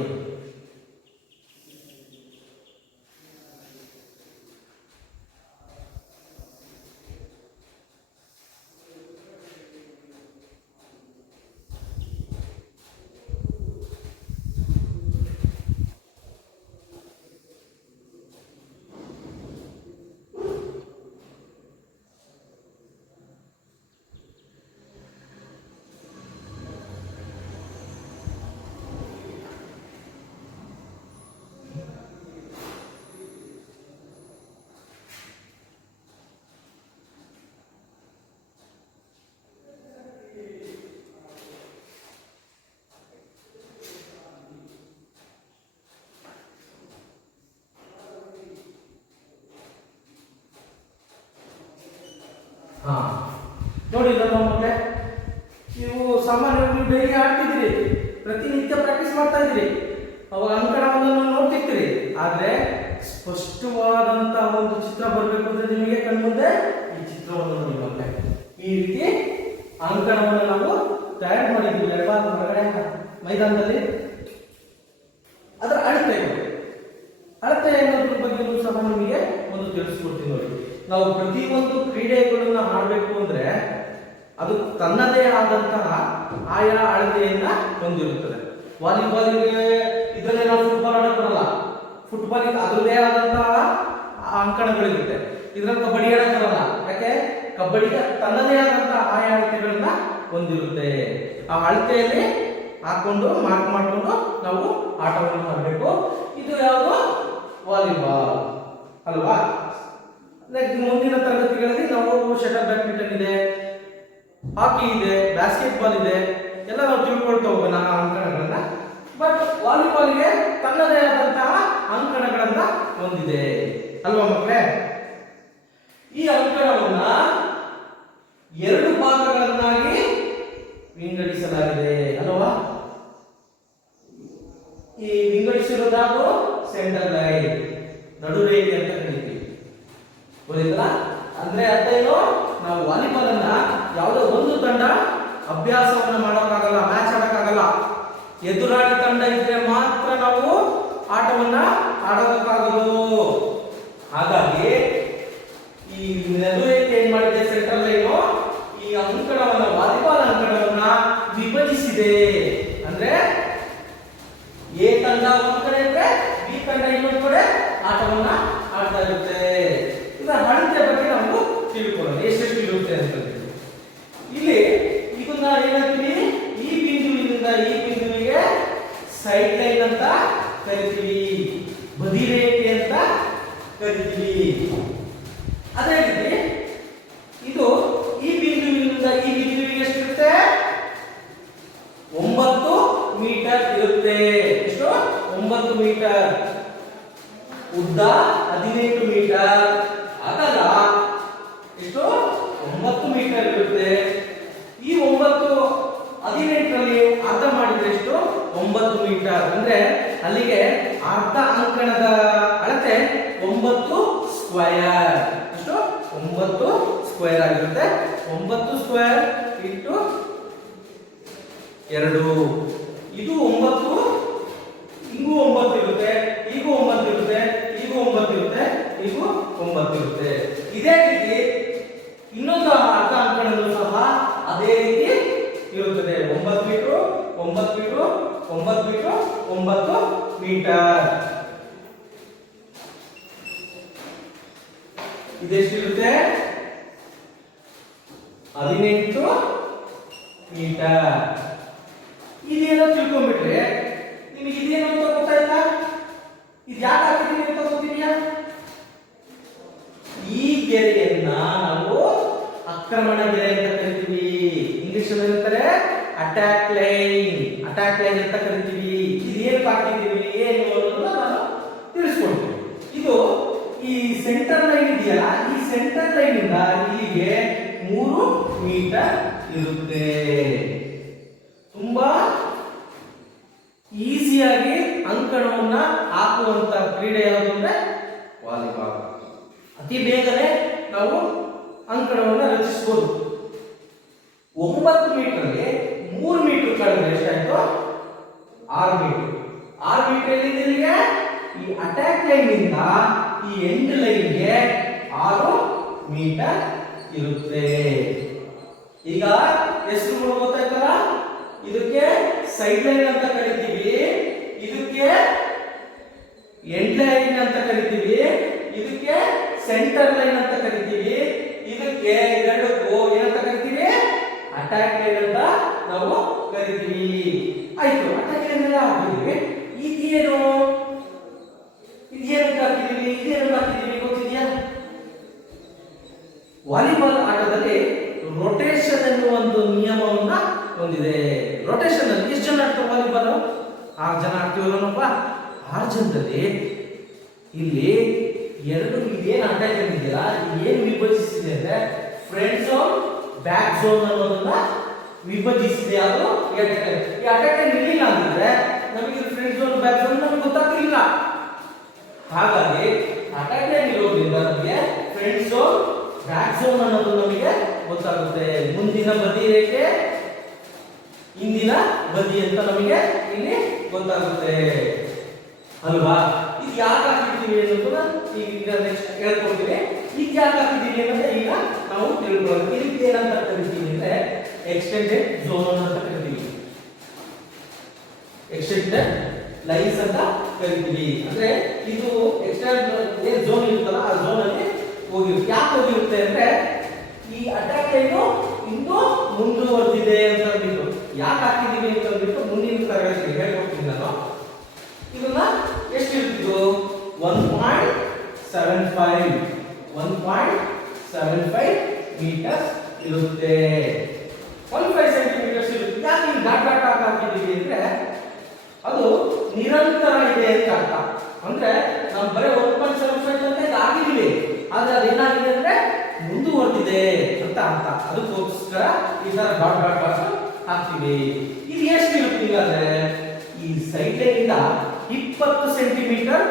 ನೋಡಿ ಮಕ್ಕಳೇ, ನೀವು ಸಾಮಾನ್ಯವಾಗಿ ಡೈಲಿ ಆಡ್ತಿದ್ದೀರಿ, ಪ್ರತಿನಿತ್ಯ ಪ್ರಾಕ್ಟೀಸ್ ಮಾಡ್ತಾ ಇದ್ದೀರಿ, ಅವಾಗ ಅಂಕಣವನ್ನು ನೋಡ್ತಿರ್ತೀರಿ. ಆದ್ರೆ ಸ್ಪಷ್ಟವಾದಂತಹ ಒಂದು ಚಿತ್ರ ಬರಬೇಕು ಅಂದ್ರೆ ನಿಮಗೆ ಕಣ್ಮುಂದೆ ಈ ಚಿತ್ರವನ್ನು ನೋಡಿ ಮಕ್ಕಳೇ. ಈ ರೀತಿ ಅಂಕಣವನ್ನು ನಾವು ತಯಾರು ಮಾಡಿದ್ವಿ ಅಲ್ವಾ ಹೊರಗಡೆ ಮೈದಾನದಲ್ಲಿ. ಅದರ ಅಳತೆ ಅನ್ನೋದ್ರ ಬಗ್ಗೆ ಸಹ ನಿಮಗೆ ಒಂದು ತಿಳಿಸ್ಕೊಡ್ತೀನಿ ನೋಡಿ. ನಾವು ಪ್ರತಿಯೊಂದು ಕ್ರೀಡೆಗಳನ್ನ ಆಡಬೇಕು ಅಂದ್ರೆ ಅದು ತನ್ನದೇ ಆದಂತಹ ಆಯಾ ಅಳತೆಯನ್ನ ಹೊಂದಿರುತ್ತದೆ. ವಾಲಿಬಾಲಿಗೆ ಇದರಲ್ಲಿ ನಾವು ಫುಟ್ಬಾಲ್ ಆಡಕ್ ಬರಲ್ಲ, ಫುಟ್ಬಾಲಿಗೆ ಅದರದೇ ಆದಂತಹ ಅಂಕಣಗಳಿರುತ್ತೆ. ಇದರಲ್ಲಿ ಕಬಡ್ಡಿ ಆಡಕ್ ಬರಲ್ಲ, ಯಾಕೆ ಕಬಡ್ಡಿಗೆ ತನ್ನದೇ ಆದಂತಹ ಆಯಾ ಅಳತೆಗಳನ್ನ ಹೊಂದಿರುತ್ತೆ. ಆ ಅಳತೆಯಲ್ಲಿ ಹಾಕೊಂಡು ಮಾರ್ಕ್ ಮಾಡಿಕೊಂಡು ನಾವು ಆಟವನ್ನು ಆಡಬೇಕು. ಇದು ಯಾವುದು ವಾಲಿಬಾಲ್ ಅಲ್ವಾ. ಮುಂದಿನ ತರಗತಿಗಳಲ್ಲಿ ನಾವು ಶಟಲ್ ಬ್ಯಾಡ್ಮಿಂಟನ್ ಇದೆ, ಹಾಕಿ ಇದೆ, ಬಾಸ್ಕೆಟ್ಬಾಲ್ ಇದೆ, ಎಲ್ಲ ನಾವು ತಿಳ್ಕೊಳ್ತಾ ಹೋಗೋಣ ಆ ಅಂಕಣಗಳನ್ನ. ಬಟ್ ವಾಲಿಬಾಲ್ಗೆ ತನ್ನದೇ ಆದಂತಹ ಅಂಕಣಗಳನ್ನ ಹೊಂದಿದೆ ಅಲ್ವಾ ಮಕ್ಕಳೇ. ಈ ಅಂಕಣವನ್ನ 2 ಭಾಗಗಳನ್ನಾಗಿ ವಿಂಗಡಿಸಲಾಗಿದೆ ಅಲ್ವಾ. ಈ ವಿಂಗಡಿಸಿರುವುದು ಸೆಂಟರ್ ಲೈನ್, ನಡುರೇಖೆ ಅಂತ ಕರೀತೀವಿ. ಗೊತ್ತಿಲ್ಲ ಅಂದ್ರೆ ಅರ್ಥ ಏನು, ನಾವು ವಾಲಿಬಾಲ್ ಅನ್ನ ಯಾವುದೋ ಒಂದು ತಂಡ ಅಭ್ಯಾಸವನ್ನ ಮಾಡೋಕ್ಕಾಗಲ್ಲ, ಮ್ಯಾಚ್ ಆಡಕ್ಕಾಗಲ್ಲ. ಎದುರಾಳಿ ತಂಡ ಇದ್ರೆ ಮಾತ್ರ ನಾವು ಆಟವನ್ನ ಆಡೋದಕ್ಕಾಗದು. ಹಾಗಾಗಿ ಈ ನಡುರೇಖೆ ಏನ್ ಮಾಡಿದೆ, ಸೆಂಟ್ರಲ್ ಲೈನು ಈ ಅಂಕಣವನ್ನ, ವಾಲಿಬಾಲ್ ಅಂಕಣವನ್ನ ವಿಭಜಿಸಿದೆ. ಅಂದ್ರೆ ಎ ತಂಡ ಒಂದ್ ಕಡೆ ಇದ್ರೆ ಬಿ ತಂಡ ಇನ್ನೊಂದು ಕಡೆ ಆಟವನ್ನ ಆಡ್ತಾ ಇರುತ್ತೆ. ಈಗ ಅಳತೆ ಬಗ್ಗೆ ನಾವು ತಿಳ್ಕೊಳ್ಳೋಣ, ಎಷ್ಟೆಷ್ಟು ಇರುತ್ತೆ ಅಂತ. ಇಲ್ಲಿ ಇದನ್ನ ಏನಂತೀವಿ, ಈ ಬಿಂದುವಿನಿಂದ ಈ ಬಿಂದುವಿಗೆ ಸೈಡ್ ಲೈನ್ ಅಂತ ಕರಿತೀವಿ, ಬದಿ ರೇಖೆ ಅಂತ ಕರಿತೀವಿ. ಅದೇ ರೀತಿ ಇದು ಈ ಬಿಂದುವಿನಿಂದ ಈ ಬಿಂದುವಿಗೆ ಎಷ್ಟಿರುತ್ತೆ, 9 ಮೀಟರ್ ಇರುತ್ತೆ. ಎಷ್ಟು? 9 ಮೀಟರ್. ಉದ್ದ 18 ಮೀಟರ್. ಅಗಲ ಎಷ್ಟು? 9 ಮೀಟರ್ ಇರುತ್ತೆ. ಈ 9 18ರಲ್ಲಿ ಅರ್ಧ ಮಾಡಿದ್ರೆ ಎಷ್ಟು? 9 ಮೀಟರ್. ಅಂದ್ರೆ ಅಲ್ಲಿಗೆ ಅರ್ಧ ಅಂಕಣದ ಅಳತೆ 9 ಸ್ಕ್ವೇರ್. ಎಷ್ಟು? 9 ಸ್ಕ್ವೇರ್ ಆಗಿರುತ್ತೆ. 9 ಸ್ಕ್ವೇರ್ ಇಂಟು 2. ಇದು 9, ಹಿಂಗೂ 9 ಇರುತ್ತೆ, ಈಗೂ 9 ಇರುತ್ತೆ, ಈಗೂ 9 ಇರುತ್ತೆ, ಈಗೂ 9 ಇರುತ್ತೆ. ಇದೇ ರೀತಿ ಇನ್ನೊಂದು ಅರ್ಧ ಅಂಕಣದಲ್ಲೂ ಸಹ ಅದೇ ರೀತಿ ಇರುತ್ತದೆ. 9 ಮೀಟರ್, 9 ಮೀಟರ್, 9 ಮೀಟರ್, 9 ಮೀಟರ್. ಇದೆಷ್ಟಿರುತ್ತೆ? 18 ಮೀಟರ್. ಇದೇನೋ ತಿಳ್ಕೊಂಡ್ಬಿಟ್ರೆ ನಿಮಗೆ ಇದೇನು ಅಂತ ಗೊತ್ತಾಯ್ತಾ? ಇದು ಯಾಕೆ ಹಾಕಿದೀವಿ ಅಂತ ಗೊತ್ತಿದೆಯಾ? ಈ ಗೆರೆಯನ್ನ ನಾವು ಆಕ್ರಮಣ ಗೆರೆ ಅಂತ ಕರಿತೀವಿ. ಇಂಗ್ಲಿಷ್ ಅಲ್ಲಿ ಹೇಳ್ತಾರೆ ಅಟ್ಯಾಕ್ ಲೈನ್, ಅಟ್ಯಾಕ್ ಲೈನ್ ಅಂತ ಕರಿತೀವಿ. ಇದು ಏನು ಹಾಕಿದೀವಿ, ಏನು ಅನ್ನೋದನ್ನ ನಾನು ತಿಳಿಸ್ಕೊಡ್ತೀನಿ. ಇದು ಈ ಸೆಂಟರ್ ಲೈನ್ ಇದೆಯಲ್ಲ, ಈ ಸೆಂಟರ್ ಲೈನ್ ಇಂದ ಇಲ್ಲಿಗೆ 3 ಮೀಟರ್ ಇರುತ್ತೆ. ತುಂಬಾ ಈಸಿಯಾಗಿ ಅಂಕಣವನ್ನ ಹಾಕುವಂತ ಕ್ರೀಡೆ ಯಾವುದು ಅಂದ್ರೆ ವಾಲಿಬಾಲ್. ಅತಿ ಬೇಗನೆ ನಾವು ಅಂಕಣವನ್ನ ರಚಿಸಬಹುದು. 9 ಮೀಟರ್ಗೆ 3 ಮೀಟರ್ ಕಳೆದ್ರೆ ಎಷ್ಟಾಯ್ತು? 6 ಮೀಟರ್. 6 ಮೀಟರ್ ಎಲ್ಲಿದೆ? ಈ ಅಟ್ಯಾಕ್ ಲೈನ್ ಇಂದ ಈ ಎಂಡ್ ಲೈನ್ಗೆ 6 ಮೀಟರ್ ಇರುತ್ತೆ. ಈಗ ಎಷ್ಟು ಗೊತ್ತಾಯ್ತಲ್ಲ? ಇದಕ್ಕೆ ಸೈಡ್ ಲೈನ್ ಅಂತ ಕರಿತೀವಿ, ಇದಕ್ಕೆ ಎಂಡ್ ಲೈನ್ ಅಂತ ಕರಿತೀವಿ, ಇದಕ್ಕೆ ಸೆಂಟರ್ ಲೈನ್ ಅಂತ ಕರಿತೀವಿ, ಇದಕ್ಕೆ ಎರಡಕ್ಕೂ ಏನಂತ ಕರಿತೀವಿ? ಅಟ್ಯಾಕ್ ಲೈನ್ ಅಂತ ನಾವು ಕರಿತೀವಿ. ಆಯ್ತು, ಅಟ್ಯಾಕ್ ಲೈನ್ ಎಲ್ಲ ಹಾಕಿದೀವಿ. ಇದೇನು ಹಾಕಿದೀವಿ, ಇದೇನು ಹಾಕಿದೀವಿ ಗೊತ್ತಿದೆಯಾ? ವಾಲಿಬಾಲ್ ಆಟದಲ್ಲಿ ರೊಟೇಷನ್ ಎನ್ನುವ ಒಂದು ನಿಯಮವನ್ನ ಹೊಂದಿದೆ. ರೊಟೇಷನ್ ಅಲ್ಲಿ ಎಷ್ಟು ಜನ ಆಡ್ತಾರೆ ವಾಲಿಬಾಲ್? 6 ಜನ ಆಡ್ತೀವಲ್ಲಪ್ಪ. 6 ಜನದಲ್ಲಿ ಇಲ್ಲಿ ಇದೇನು ಅಟ್ಯಾಕ್ ಇದೆಯಲ್ಲ, ಏನು ವಿಭಜಿಸಿದೆ ಅಂದ್ರೆ ಫ್ರಂಟ್ ಝೋನ್, ಬ್ಯಾಕ್ ಝೋನ್ ಅನ್ನೋದನ್ನ ವಿಭಜಿಸಿದೆ. ಅದು ಈ ಅಟ್ಯಾಕ್ ಇರಲಿಲ್ಲ ಅಂದ್ರೆ ನಮಗೆ ಫ್ರಂಟ್ ಝೋನ್, ಬ್ಯಾಕ್ ಝೋನ್ ನಮಗೆ ಗೊತ್ತಾಗ್ತಿಲ್ಲ. ಹಾಗಾಗಿ ಅಟ್ಯಾಕ್ ಇರೋದ್ರಿಂದ ನಮಗೆ ಫ್ರಂಟ್ ಝೋನ್, ಬ್ಯಾಕ್ ಝೋನ್ ಅನ್ನೋದು ನಮಗೆ ಗೊತ್ತಾಗುತ್ತೆ. ಮುಂದಿನ ಬದಿ ರೇಖೆ, ಹಿಂದಿನ ಬದಿ ಅಂತ ನಮಗೆ ಇಲ್ಲಿ ಗೊತ್ತಾಗುತ್ತೆ ಅಲ್ವಾ? ಇದು ಯಾಕೆ ಹಾಕಿರ್ತೀವಿ ಅನ್ನೋದನ್ನ ಈಗ ನೆಕ್ಸ್ಟ್ ಹೇಳ್ಕೊಡ್ತೀನಿ. ಈಗ ಯಾಕೆ ಹಾಕಿದ್ದೀವಿ ಅಂದ್ರೆ ಈಗ ನಾವು ತಿಳ್ಕೊಳ್ಳೋದು. ಇದಕ್ಕೆ ಏನಂತ ಕರಿತೀವಿ ಅಂದ್ರೆ ಎಕ್ಸ್ಟೆಂಡೆಡ್ ಝೋನ್ ಅಂತ ಕರಿತೀವಿ. ಎಕ್ಸ್ಟೆಂಡೆಡ್ ಲೈನ್ಸ್ ಅಂತ ಕರಿತೀವಿ. ಅಂದ್ರೆ ಇದು ಎಕ್ಸ್ಟೆಂಡೆಡ್ ಏನ್ ಝೋನ್ ಇರುತ್ತಲ್ಲ ಆ ಝೋನ್ ಅಲ್ಲಿ ಹೋಗಿರುತ್ತೆ. ಯಾಕೆ ಹೋಗಿರುತ್ತೆ ಅಂದ್ರೆ ಈ ಅಟ್ಯಾಕ್ ಲೈನ್ ಇನ್ನೂ ಮುಂದುವರೆದಿದೆ ಅಂತ ಅಂದ್ಬಿಟ್ಟು ಯಾಕೆ ಹಾಕಿದೀವಿ ಅಂತ ಅಂದ್ಬಿಟ್ಟು ಮುಂದಿನ ತರಗತಿಯಲ್ಲಿ ಹೇಳ್ಕೊಡ್ತೀನಿ ನಾನು. ಇದನ್ನ ಎಷ್ಟು ಇರ್ತಿದ್ದು 1.75 ಮೀಟರ್ಸ್ ಇರುತ್ತೆ. 15 ಸೆಂಟಿಮೀಟರ್ಸ್ ಇರುತ್ತೆ. ಯಾಕೆ ಈ ಡಾಟ್ ಡಾಟ್ ಹಾಕಿದೀವಿ ಅಂದ್ರೆ ಅದು ನಿರಂತರ ಇದೆ ಅಂತ ಅರ್ಥ. ಅಂದ್ರೆ ನಾವು ಬರೀ 1.75 ಅಂತ ಆಗಿದೀವಿ, ಆದ್ರೆ ಅದೇನಾಗಿದೆ ಅಂದ್ರೆ ಮುಂದುವರೆದಿದೆ ಅಂತ ಅರ್ಥ. ಅದಕ್ಕೋಸ್ಕರ ಈ ತರ ಡಾಟ್ ಡಾಟ್ ಡಾಟ್ ಹಾಕ್ತೀವಿ. ಇದು ಎಷ್ಟು ಇರುತ್ತೆ ಅಂದ್ರೆ ಈ ಸೈಡ್ ಲೈನ್ ಇಂದ 20 ಸೆಂಟಿಮೀಟರ್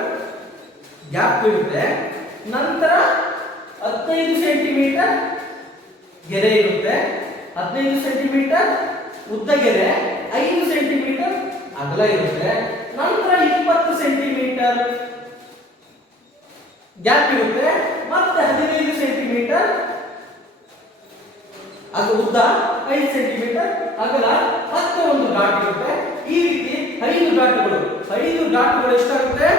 ಗ್ಯಾಪ್ ಇರುತ್ತೆ. ನಂತರ 15 ಸೆಂಟಿಮೀಟರ್ ಗೆರೆ ಇರುತ್ತೆ. 15 ಸೆಂಟಿಮೀಟರ್ ಉದ್ದ ಗೆರೆ, 5 ಸೆಂಟಿಮೀಟರ್ ಅಗಲ ಇರುತ್ತೆ. ನಂತರ 20 ಸೆಂಟಿಮೀಟರ್ ಗ್ಯಾಪ್ ಇರುತ್ತೆ. ಮತ್ತೆ 15 ಸೆಂಟಿಮೀಟರ್ ಅದು ಉದ್ದ, 5 ಸೆಂಟಿಮೀಟರ್ ಅಗಲ, ಮತ್ತೆ ಒಂದು ಡಾಟ್ ಇರುತ್ತೆ. ಈ ರೀತಿ 5 ಡಾಟ್ಗಳು ಎಷ್ಟಾಗುತ್ತೆ?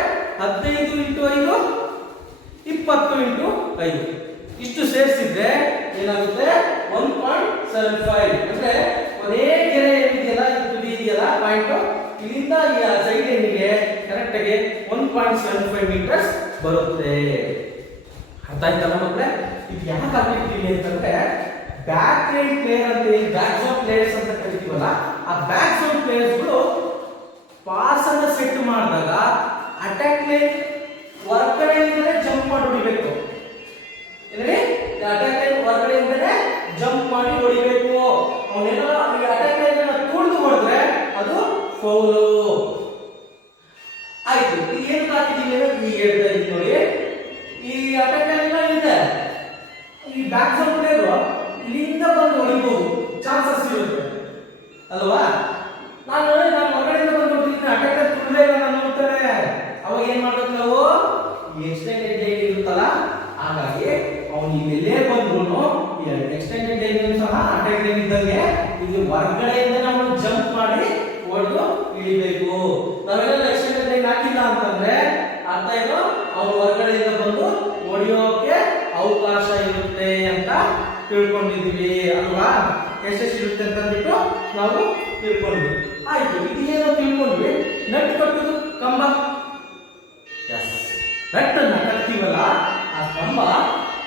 15 × 5 20 × 5 ಇಷ್ಟು ಸೇರಿಸಿದ್ರೆ ಏನಾಗುತ್ತೆ 1.75. ಅಂದ್ರೆ ಒಂದೇ ಗೆರೆ ಏನಿದೆಯಲ್ಲ ತುದಿ ಇದೆಯಲ್ಲ ಪಾಯಿಂಟ್, ಇಲ್ಲಿಂದ ಈ ಸೈಡ್ ಲೈನ್ಗೆ ಕರೆಕ್ಟ್ ಆಗಿ 1.75 ಮೀಟರ್ಸ್ ಬರುತ್ತೆ. ಅರ್ಥ ಆಯ್ತಲ್ಲ ಮಕ್ಕಳೇ? ಇದು ಯಾಕೆ ಹಾಕಿರ್ತೀವಿ ಅಂತಂದ್ರೆ ಬ್ಯಾಕ್ ಲೈನ್ ಪ್ಲೇಯರ್ ಅಂತ ಹೇಳಿ ಬ್ಯಾಕ್ ಝೋನ್ ಪ್ಲೇಯರ್ಸ್ ಅಂತ ಕರಿತೀವಲ್ಲ, ಆ ಬ್ಯಾಕ್ ಝೋನ್ ಪ್ಲೇಯರ್ಸ್ಗಳು ಪಾಸ್ ಅನ್ನ ಸೆಟ್ ಮಾಡಿದಾಗ ಅಟ್ಯಾಕ್ ಲೈನ್ ಹೊರಗಡೆಯಿಂದಲೇ ಜಂಪ್ ಮಾಡಿ ಹೊಡಿಬೇಕು. ಅಂದ್ರೆ ಅಟ್ಯಾಕ್ ಲೈನ್ ಹೊರಗಡೆಯಿಂದಲೇ ಜಂಪ್ ಮಾಡಿ ಹೊಡಿಬೇಕು. ಅವನೇನೋ ಈ ಅಟ್ಯಾಕ್ ಲೈನ್ ಅನ್ನ ತುಳಿದು ಹೊಡೆದ್ರೆ ಅದು ಫೌಲು ಆಯ್ತು. ಈಗ ಏನು ಹಾಕಿದೀವಿ ಅಂದ್ರೆ ಈಗ ಹೇಳ್ತಾ ಇದ್ದೀನಿ ನೋಡಿ, ಈ ಅಟ್ಯಾಕ್ ಲೈನ್ ಇದೆ, ಈ ಬ್ಯಾಕ್ ಝೋನ್ ಪ್ಲೇಯರ್ ಇಲ್ಲಿಂದ ಬಂದು ಹೊಡಿಬಹುದು, ಚಾನ್ಸಸ್ ಇರುತ್ತೆ ಅಲ್ವಾ? ನಾನು ಹೊರಗಡೆಯಿಂದ ಬಂದು ಹೊಡಿತೀನಿ, ಅಟ್ಯಾಕ್ ಲೈನ್ ತುಳಿದೇ ಇಲ್ಲ ನಾನು ನೋಡ್ತಾರೆ, ಅವಾಗ ಏನ್ ಮಾಡ್ಬೇಕು ನಾವು? ಎಕ್ಸ್ಟೆಂಡೆಡ್ ಲೈನ್ ಇರುತ್ತಲ್ಲ, ಹಾಗಾಗಿ ಅವನು ಇಲ್ಲೆಲ್ಲೇ ಬಂದ್ರು ಎಕ್ಸ್ಟೆಂಡೆಡ್ ಲೈನ್ ಸಹ ಅಟ್ಯಾಕ್ ಲೈನ್ ಇದ್ದಂಗೆ ಇದು ಹೊರಗಡೆಯಿಂದ ನಾವು ಜಂಪ್ ಮಾಡಿ ಹೊಡೆದು ಇಳಿಬೇಕು. ನಾವೆಲ್ಲ ಎಕ್ಸ್ಟೆಂಡೆಡ್ ಲೈನ್ ಹಾಕಿಲ್ಲ ಅಂತಂದ್ರೆ ಅರ್ಥ ಏನು? ಅವನು ಹೊರಗಡೆಯಿಂದ ಬಂದು ಹೊಡೆಯೋಕೆ ಅವಕಾಶ ಇರುತ್ತೆ ಅಂತ ತಿಳ್ಕೊಂಡಿದೀವಿ ಅಲ್ವಾ? ಎಷ್ಟೆಷ್ಟು ಇರುತ್ತೆ ಅಂತ ಅಂದ್ಬಿಟ್ಟು ನಾವು ತಿಳ್ಕೊಂಡ್ವಿ. ಆಯ್ತು, ಇದೇನೋ ತಿಳ್ಕೊಂಡ್ವಿ. ನಟ್ ಕಟ್ಟುದು ಕಂಬ, ನಟ್ ಅನ್ನ ಕಟ್ತೀವಲ್ಲ ಆ ಕಂಬ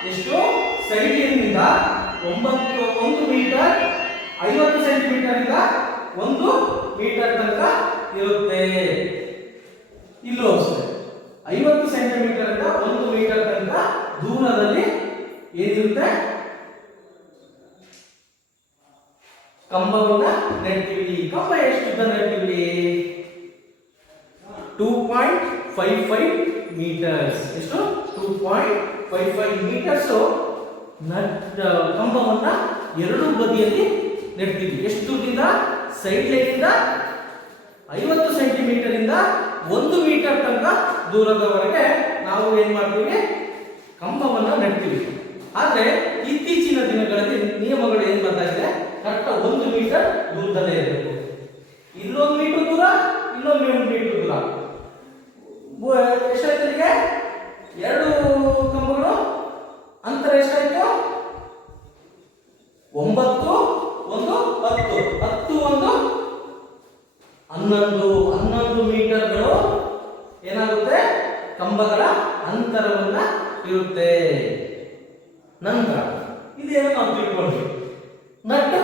ಎಷ್ಟು ಸೈಡ್ ಲೈನ್ನಿಂದ 1 ಮೀಟರ್ 50 ಸೆಂಟಿಮೀಟರ್ ಇಂದ 1 ಮೀಟರ್ ತನಕ ಇರುತ್ತೆ. ಇಲ್ಲೂ ಅಷ್ಟೇ 50 ಸೆಂಟಿಮೀಟರ್ ಇಂದ 1 ಮೀಟರ್ ತನಕ ದೂರದಲ್ಲಿ ಏನಿರುತ್ತೆ ಕಂಬವನ್ನ ನೆಡ್ತೀವಿ. ಕಂಬ ಎಷ್ಟು ಉದ್ದ ನೆಡ್ತೀವಿ? 2.55 ಮೀಟರ್ಸ್. ಎಷ್ಟು? 2.55 ಮೀಟರ್ಸ್ ಕಂಬವನ್ನ ಎರಡು ಬದಿಯಲ್ಲಿ ನೆಡ್ತೀವಿ. ಎಷ್ಟು ದೂರದಿಂದ? ಸೈಡ್ ಲೈನ್ ಇಂದ 50 ಸೆಂಟಿಮೀಟರ್ ಇಂದ 1 ಮೀಟರ್ ತನಕ ದೂರದವರೆಗೆ ನಾವು ಏನ್ ಮಾಡ್ತೀವಿ? ಕಂಬವನ್ನ ನೆಡ್ತೀವಿ. ಆದ್ರೆ ಇತ್ತೀಚಿನ ದಿನಗಳಲ್ಲಿ ನಿಯಮಗಳು ಏನ್ ಬರ್ತಾ ಇದೆ? ಕರೆಕ್ಟ್ 1 ಮೀಟರ್ ದೂರದಲ್ಲೇ ಇರಬೇಕು. ಇಲ್ಲೊಂದು ಮೀಟರ್ ದೂರ, ಇಲ್ಲೊಂದು ಮೀಟರ್ ದೂರ. ಎಷ್ಟಾಯ್ತು? ಈಗ ಎರಡು ಕಂಬಗಳು ಅಂತರ ಎಷ್ಟಾಯ್ತು? 9 1 10 10 1 11 ಮೀಟರ್ಗಳು ಏನಾಗುತ್ತೆ? ಕಂಬಗಳ ಅಂತರವನ್ನ ಇರುತ್ತೆ. ನಂತರ ಇದೇನು ನಾವು ತಿಳ್ಕೊಂಡ್ವಿ, ನಟ್ಟು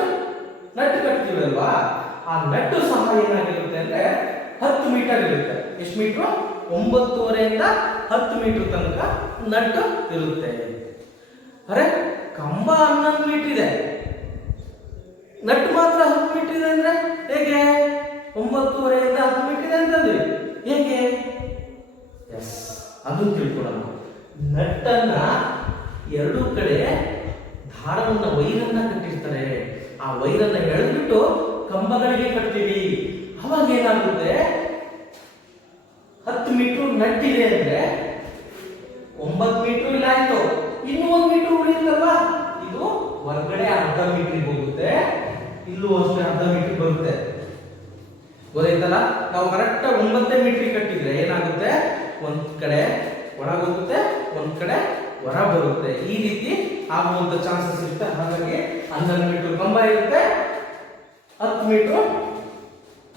ಕಟ್ತೀವಲ್ವಾ, ಆ ನಟ್ಟು ಸಹ ಏನಾಗಿರುತ್ತೆ ಅಂದ್ರೆ 10 ಮೀಟರ್ ಇರುತ್ತೆ. ಎಷ್ಟು ಮೀಟರ್? 9.5 10 ಮೀಟರ್ ತನಕ ನಟ್ಟು ಇರುತ್ತೆ. ಅರೆ ಕಂಬ 11 ಮೀಟರ್ ಇದೆ, ನಟ್ಟು ಮಾತ್ರ 10 ಮೀಟರ್ ಇದೆ ಅಂದ್ರೆ ಹೇಗೆ? 9.5 10 ಮೀಟರ್ ಇದೆ ಅಂತಂದ್ವಿ, ಹೇಗೆ? ಎಸ್, ಅದನ್ನು ತಿಳ್ಕೊಳ್ಳೋಣ. ನಟ್ಟನ್ನ ಎರಡೂ ಕಡೆ ದಾರವನ್ನ ವೈರನ್ನ ಕಟ್ಟಿರ್ತಾರೆ. ಆ ವೈರನ್ನ ಎಳೆದ್ಬಿಟ್ಟು ಕಂಬಗಳಿಗೆ ಕಟ್ತೀವಿ. ಅವಾಗ ಏನಾಗುತ್ತೆ? 10 ಮೀಟರ್ ನಟ್ಟಿದೆ ಅಂದ್ರೆ 9 ಮೀಟರ್ ಇಲ್ಲ ಆಯ್ತು, ಇನ್ನೂ ಅರ್ಧ ಮೀಟರ್ ಹೋಗುತ್ತೆ, ಇಲ್ಲೂ ಅಷ್ಟೇ ಅರ್ಧ ಮೀಟರ್ ಬರುತ್ತೆ. ಗೊತ್ತಾಯ್ತಲ್ಲ? ನಾವು ಕರೆಕ್ಟ್ 9 ಮೀಟರ್ ಕಟ್ಟಿದ್ರೆ ಏನಾಗುತ್ತೆ, ಒಂದ್ ಕಡೆ ಒಳಗೋಗುತ್ತೆ, ಒಂದ್ ಕಡೆ ಹೊರ ಬರುತ್ತೆ. ಈ ರೀತಿ ಆಗುವಂತ ಚಾನ್ಸಸ್ ಇರುತ್ತೆ. ಹಾಗಾಗಿ 12 ಮೀಟರ್ ಕಂಬ ಇರುತ್ತೆ, 10 ಮೀಟರ್